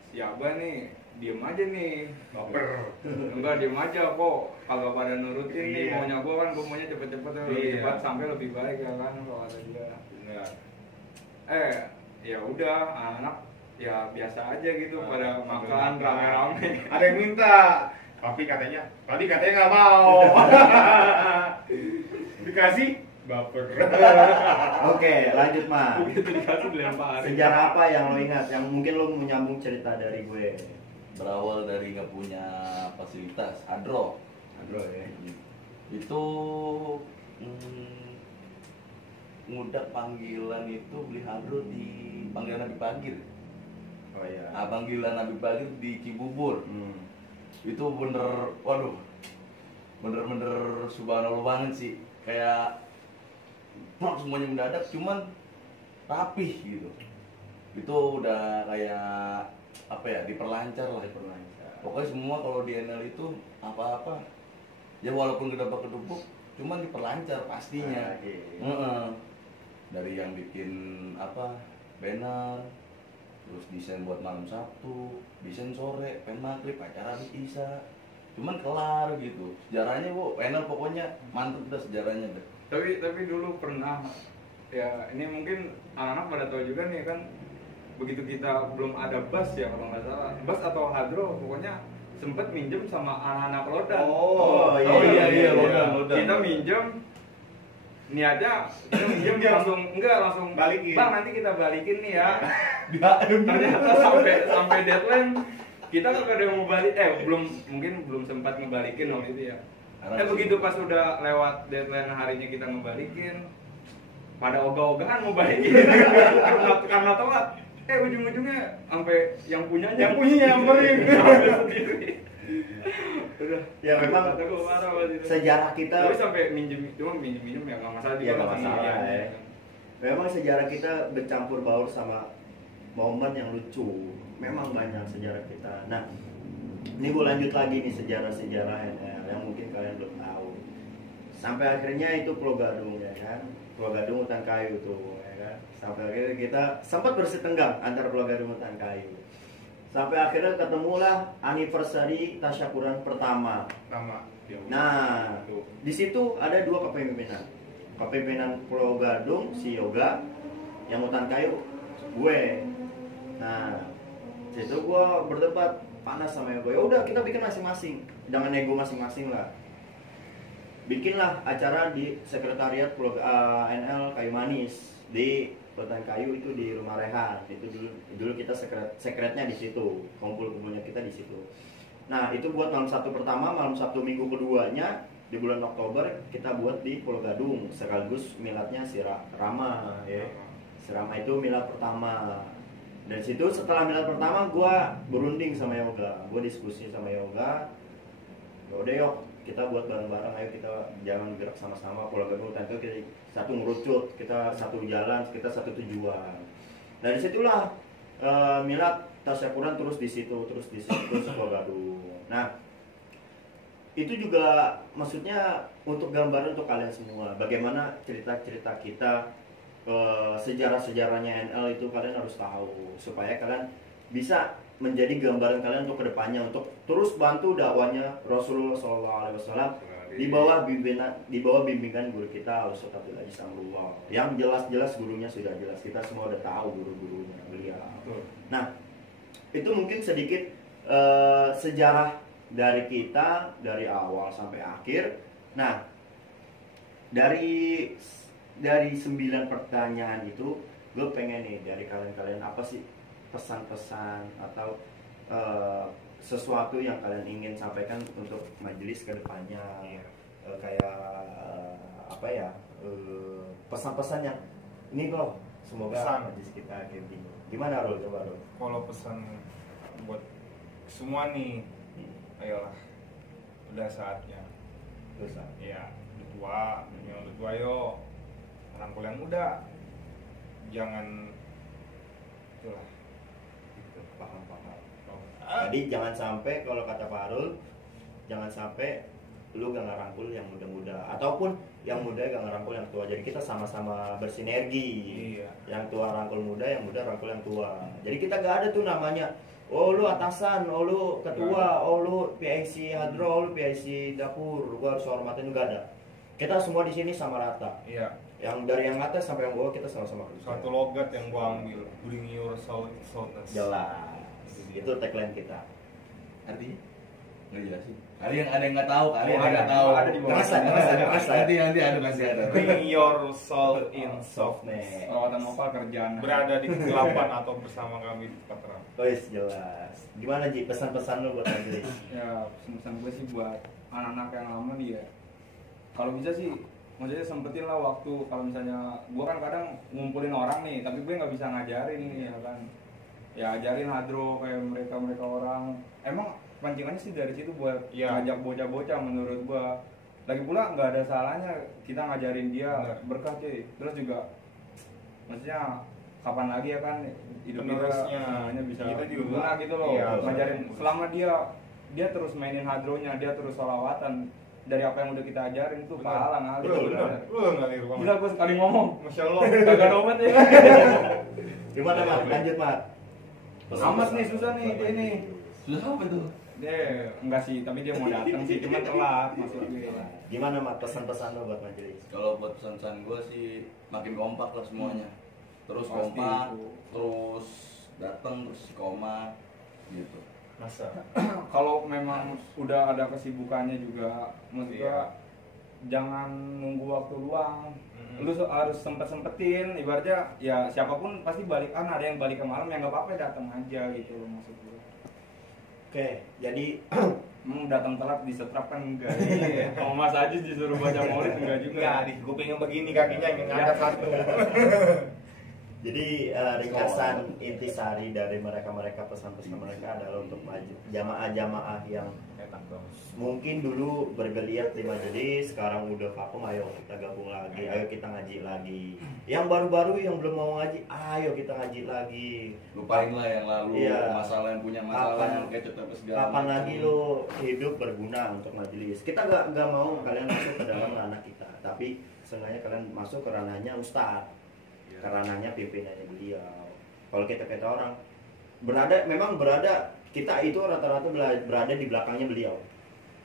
si Abah nih diem aja nih, baper. Enggak, diem aja kok. Kagak pada nurutin nih, Iya. maunya gua kan, gua maunya cepet-cepet lebih Iya. cepat sampai lebih baik ya kan kalau ada juga. Benar. Ya udah, anak-anak ya biasa aja gitu, pada sambil makan makan. rame-rame. Ada yang minta, tapi tadi katanya nggak mau. Dikasih baper. Oke, lanjut Mas. Begitu dikasih dilempar. Sejarah apa yang lo ingat? Yang mungkin lo menyambung cerita dari gue. Berawal dari nggak punya fasilitas, hadro. Bro ya. Itu ngudak panggilan itu beli hadro di panggilan Nabi Pagir. Oh iya. Panggilan Nabi Pagir di Cibubur. Itu bener, waduh, bener-bener subhanallah banget sih. Kayak semuanya mendadak, cuman rapih gitu. Itu udah kayak apa ya, diperlancar lah. Pokoknya semua kalau di NL itu apa-apa ya walaupun gedebak-gedebuk cuman diperlancar pastinya. Dari yang bikin apa, banner, terus desain buat malam Sabtu, desain sore, pen maghrib, acara habis isya, cuman kelar gitu. Sejarahnya bu, NL pokoknya mantep dah sejarahnya deh. Tapi dulu pernah, ya ini mungkin anak-anak pada tahu juga nih kan, begitu kita belum ada bus ya kalau nggak salah, bus atau hadro, pokoknya sempet minjem sama anak-anak Lodan. Oh, Tahu iya, nggak? iya, Lodan. Kita minjem, niatnya kita minjem langsung Balikin. Bang nanti kita balikin nih ya. Ternyata sampai deadline kita kan ada yang mau balik, belum sempat ngebalikin waktu itu ya. Begitu pas udah lewat deadline harinya kita ngebalikin, pada ogah-ogahan mau balikin karena telat. Ujung-ujungnya sampai yang punyanya nyamperin sendiri. Udah. Ya memang sejarah kita. Tapi sampai minjem ya nggak masalah. Ya nggak masalah ya. Memang sejarah kita bercampur baur sama momen yang lucu. Memang banyak sejarah kita. Nah, ini gue lanjut lagi nih sejarah-sejarah yang mungkin kalian belum tahu. Sampai akhirnya itu Pulau Gadung ya kan. Pulau Gadung hutan kayu tuh ya kan. Sampai akhirnya kita sempat bersitenggang antara Pulau Gadung hutan kayu. Sampai akhirnya ketemulah anniversary tasyakuran pertama. Nah, di situ ada dua kepemimpinan. Kepemimpinan Pulau Gadung si Yoga, yang hutan kayu gue. Nah, situ gue berdebat panas sama Yoga. Ya udah kita bikin masing-masing, jangan ego masing-masing lah. Bikinlah acara di sekretariat Pulau NL Kayu Manis di hutan kayu itu di rumah Rehan. Itu dulu kita sekretnya di situ, kumpul-kumpulnya kita di situ. Nah itu buat malam Sabtu pertama, malam Sabtu minggu keduanya di bulan Oktober kita buat di Pulau Gadung, sekaligus miladnya si Rama ya. Si Rama itu milad pertama. Dan situ setelah milad pertama gue berunding sama Yoga, gue diskusi sama Yoga. Yaudah yuk kita buat bareng-bareng, ayo kita jangan gerak sama-sama. Pulau Gadung hutan kayu kita satu ngerucut, kita satu jalan, kita satu tujuan. Dari situlah milad tasyakuran terus di situ terus Pulau Gadung. Nah itu juga maksudnya untuk gambaran untuk kalian semua, bagaimana cerita-cerita kita, sejarah-sejarahnya NL itu kalian harus tahu supaya kalian bisa menjadi gambaran kalian untuk kedepannya, untuk terus bantu dakwanya Rasulullah SAW di bawah bimbingan guru kita Ustaz Abdul Aziz Amrullah. Yang jelas-jelas gurunya sudah jelas, kita semua udah tahu guru-gurunya beliau. Nah itu mungkin sedikit sejarah dari kita dari awal sampai akhir. Nah dari 9 pertanyaan itu gue pengen nih dari kalian apa sih pesan-pesan atau sesuatu yang kalian ingin sampaikan untuk majelis kedepannya, kayak apa ya, pesan-pesan yang ini loh, semoga majelis kita kayak gini. Gimana Rul? Coba Rul. Kalau pesan buat semua nih, ayolah, udah saatnya. Ya, udah tua yo, rangkul yang muda, jangan itulah. Paham. Jadi jangan sampai, kalau kata Pak Arul, jangan sampai lu gak ngerangkul yang muda-muda, ataupun yang muda gak ngerangkul yang tua. Jadi kita sama-sama bersinergi. Iya. Yang tua rangkul muda, yang muda rangkul yang tua. Jadi kita gak ada tuh namanya, oh lu atasan, oh lu ketua, oh lu PIC hadro, oh lu PIC dapur, gua harus hormatin, gak ada. Kita semua di sini sama rata. Iya. Yang dari yang atas sampai yang bawah kita sama-sama kerja. Satu logat yang gua ambil, bring your soulness. Jelas. Itu tagline kita. Artinya? Nggak jelas sih. Kalian ada yang nggak tahu, Ada di bawah. Nanti ada. Bring your soul in softness. Perawatan mobile kerjaan. Berada di kegelapan atau bersama kami di Patra. Guys, jelas. Gimana Ji pesan-pesan lo buat majelis? Ya, pesan-pesan gue sih buat anak-anak yang lama nih ya. Kalau bisa sih, maksudnya sempetin lah waktu. Kalau misalnya gue kan kadang ngumpulin orang nih, tapi gue nggak bisa ngajarin nih ya kan. Ya ajarin hadro kayak mereka orang. Emang pancingannya sih dari situ buat ngajak bocah-bocah menurut gua. Lagi pula nggak ada salahnya kita ngajarin dia berkah cuy. Terus juga maksudnya kapan lagi ya kan hidup kita bisa kita juga gitu loh. Ngajarin selama dia terus mainin hadronya, dia terus sholawatan, dari apa yang udah kita ajarin tuh pahala ngalir. Bener. Lu enggak liru banget. Gila gua sekali ngomong. Masyaallah. Kagak domet ya. Gimana Mat? Lanjut Mat. Amas nih susah nih dia nih. Susah apa tuh? Dia enggak sih, tapi dia mau datang sih, cuma telat maksud gue. Gimana Mat pesan-pesan lo buat majelis? Kalau buat pesan-pesan gue sih makin kompak lah semuanya. Terus kompak, terus datang, terus koma gitu. Masa? Kalau memang udah ada kesibukannya juga, maksudnya jangan nunggu waktu luang. Lu harus sempetin, ibaratnya ya siapapun pasti balik, ada yang balik ke malam, ya nggak apa-apa datang aja gitu loh maksud gue. Oke, jadi Datang telat disetrap kan enggak. Mau Mas Ajis disuruh baca maulid enggak juga. Enggak, di kupingnya begini kakinya yang ngangkat satu. Jadi ringkasan intisari dari mereka pesan-pesan mereka adalah untuk jamaah-jamaah yang mungkin dulu bergeliat di majelis, sekarang udah vakum, ayo kita gabung lagi, ayo kita ngaji lagi. Yang baru-baru yang belum mau ngaji, ayo kita ngaji lagi. Lupain lah yang lalu, Iya. masalah yang punya masalah Kapan- yang kayak apa segala Kapan macam. lagi lo hidup berguna untuk majelis? Kita nggak mau kalian masuk ke dalam ranah kita, tapi seenggaknya kalian masuk ke ranahnya ustadz, ke ranahnya pimpinannya beliau. Kalau kita orang memang berada, kita itu rata-rata berada di belakangnya beliau.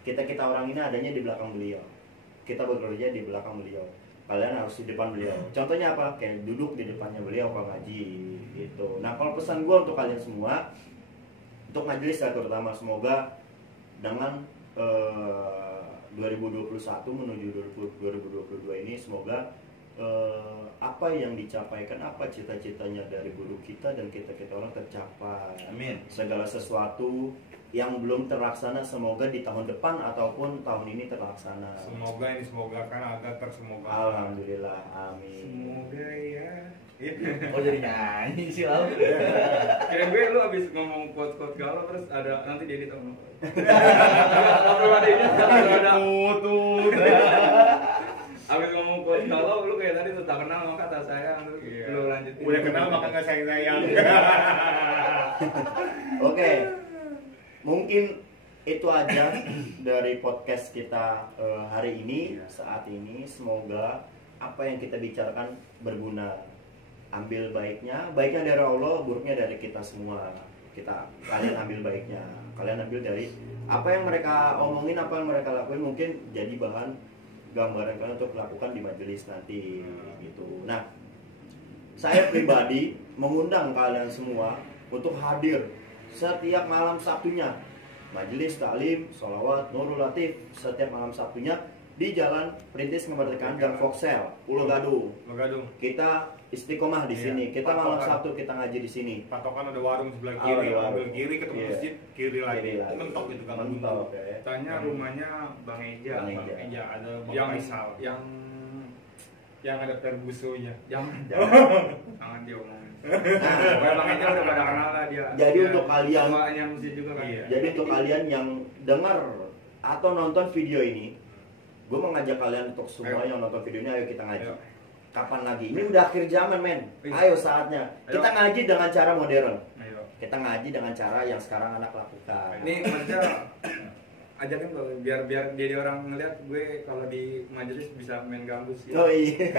Kita orang ini adanya di belakang beliau. Kita bekerja di belakang beliau. Kalian harus di depan beliau. Contohnya apa? Kayak duduk di depannya beliau kalau ngaji gitu. Nah, kalau pesan gue untuk kalian semua, untuk majelis ya terutama, semoga dengan 2021 menuju 2022 ini semoga apa yang dicapaikan, apa cita-citanya dari guru kita dan kita orang tercapai. Amin. Segala sesuatu yang belum terlaksana semoga di tahun depan ataupun tahun ini terlaksana. Semoga ini semoga kan agak tersemoga. Alhamdulillah, amin. Semoga ya. Oh jadi nyanyi sih lalu. Kira gue lu abis ngomong quote-quote galau terus ada nanti dia ditanya. Waktu ada ini ada Putus. abis ngomong quote galau lu kayak tadi tuh tak kenal maka tak sayang lu Iya. lu lanjutin. Udah kenal maka nggak sayang. Oke, mungkin itu aja dari podcast kita hari ini, saat ini. Semoga apa yang kita bicarakan berguna. Ambil baiknya dari Allah, buruknya dari kita semua. Kalian ambil baiknya, kalian ambil dari apa yang mereka omongin, apa yang mereka lakuin, mungkin jadi bahan gambaran kalian untuk lakukan di majelis nanti gitu. Nah, saya pribadi mengundang kalian semua untuk hadir setiap malam Sabtunya majelis taklim, sholawat, Nurul Latif setiap malam Sabtunya di Jalan Perintis Kemerdekaan Gang Foxel, Pulau Gadung. Megadung. Kita istiqomah di sini. Iya. Kita malam Patokan. Sabtu kita ngaji di sini. Patokan ada warung sebelah Oh, kiri, ada warung. ambil kiri ketemu Iya. masjid, kiri lagi. Kiri lagi. Mentok itu kan. Mentok ya. Tanya rumahnya Bang Eja. Bang Eja. Eja ada Bang yang Faisal. yang ada terbusunya. Jangan dia omongin. Nah, Bang Eja udah pada kenal lah dia. Jadi Dia untuk kalian- bawanya musik juga kan. Iya. jadi untuk kalian yang dengar atau nonton video ini, gue mengajak kalian untuk semua Ayo. yang nonton video ini, ayo kita ngaji. Ayo. Kapan lagi? Ini udah akhir zaman, men. Iya. Ayo saatnya. Ayo. Kita ngaji dengan cara modern. Ayo. Kita ngaji dengan cara yang sekarang anak lakukan. Ini maksudnya ajakin kalau biar jadi orang ngeliat gue kalau di majelis bisa main gambus ya. Oh iya.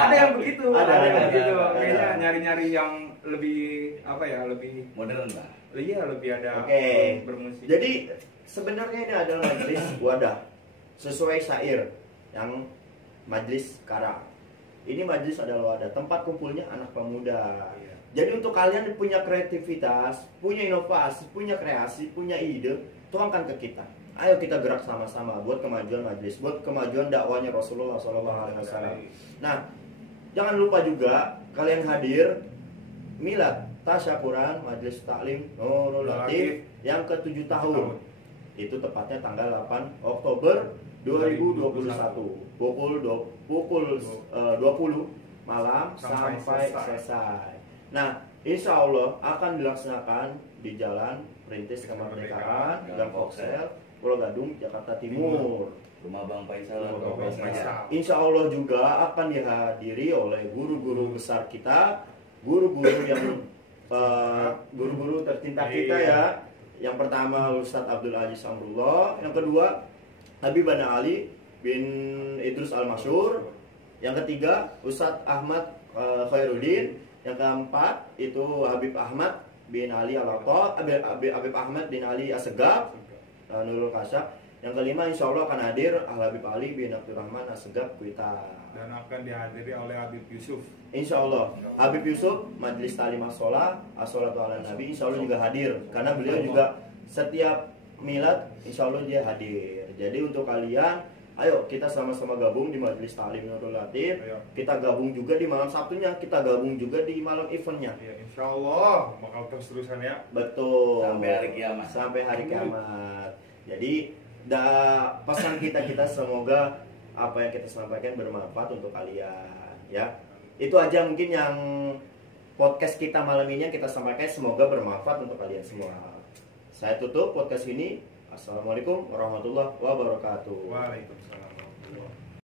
Ada yang begitu, Ada, ada yang ada, begitu. ada. Kayaknya nyari-nyari yang lebih apa ya, lebih Modern lah. iya lebih ada Oke. bermusik. Jadi sebenarnya ini adalah majelis wadah sesuai syair yang majelis karang. Ini majelis adalah wadah tempat kumpulnya anak pemuda. Iya. Jadi untuk kalian yang punya kreativitas, punya inovasi, punya kreasi, punya ide, tuangkan ke kita. Ayo kita gerak sama-sama buat kemajuan majelis, buat kemajuan dakwahnya Rasulullah SAW. Nah, jangan lupa juga kalian hadir milad tasyakuran majelis taklim Nurul Latif yang ke-7 tahun. Itu tepatnya tanggal 8 Oktober 2021 pukul 20 malam sampai selesai. Nah, insya Allah akan dilaksanakan di Jalan Perintis Kemerdekaan Gang Foxel, Pulau Gadung, Jakarta Timur. Rumah Bang Faisal Rumah atau Bang Bang Faisal. Insya Allah juga akan dihadiri oleh guru-guru besar kita, guru-guru yang guru-guru tercinta kita ya. Yang pertama Ustadz Abdul Aziz Amrullah, yang kedua Habib Ali bin Idrus Al-Masyur, yang ketiga Ustadz Ahmad Khairuddin, yang keempat itu Habib Ahmad bin Ali Al-Atta, Habib Ahmad bin Ali Asegaf, Nurul Kasyaf. Yang kelima insya Allah akan hadir Habib Ali bin Abdurrahman Asegaf Kuita. Dan akan dihadiri oleh Habib Yusuf. Insya Allah Habib Yusuf Majelis Talim As-Sholah As-Sholatu ala Nabi insya Allah juga hadir, karena beliau juga setiap milad insya Allah dia hadir. Jadi untuk kalian Ayo kita sama-sama gabung di Majelis Ta'lim Nurul Latif. Ayo. Kita gabung juga di malam Sabtunya, kita gabung juga di malam eventnya. Ya, insya Allah bakal terus-terusan ya. Betul. Sampai hari kiamat. Sampai hari kiamat. Jadi pesan kita semoga apa yang kita sampaikan bermanfaat untuk kalian ya. Itu aja mungkin yang podcast kita malam ini yang kita sampaikan, semoga bermanfaat untuk kalian semua. Saya tutup podcast ini. Assalamualaikum warahmatullahi wabarakatuh. Waalaikumsalam.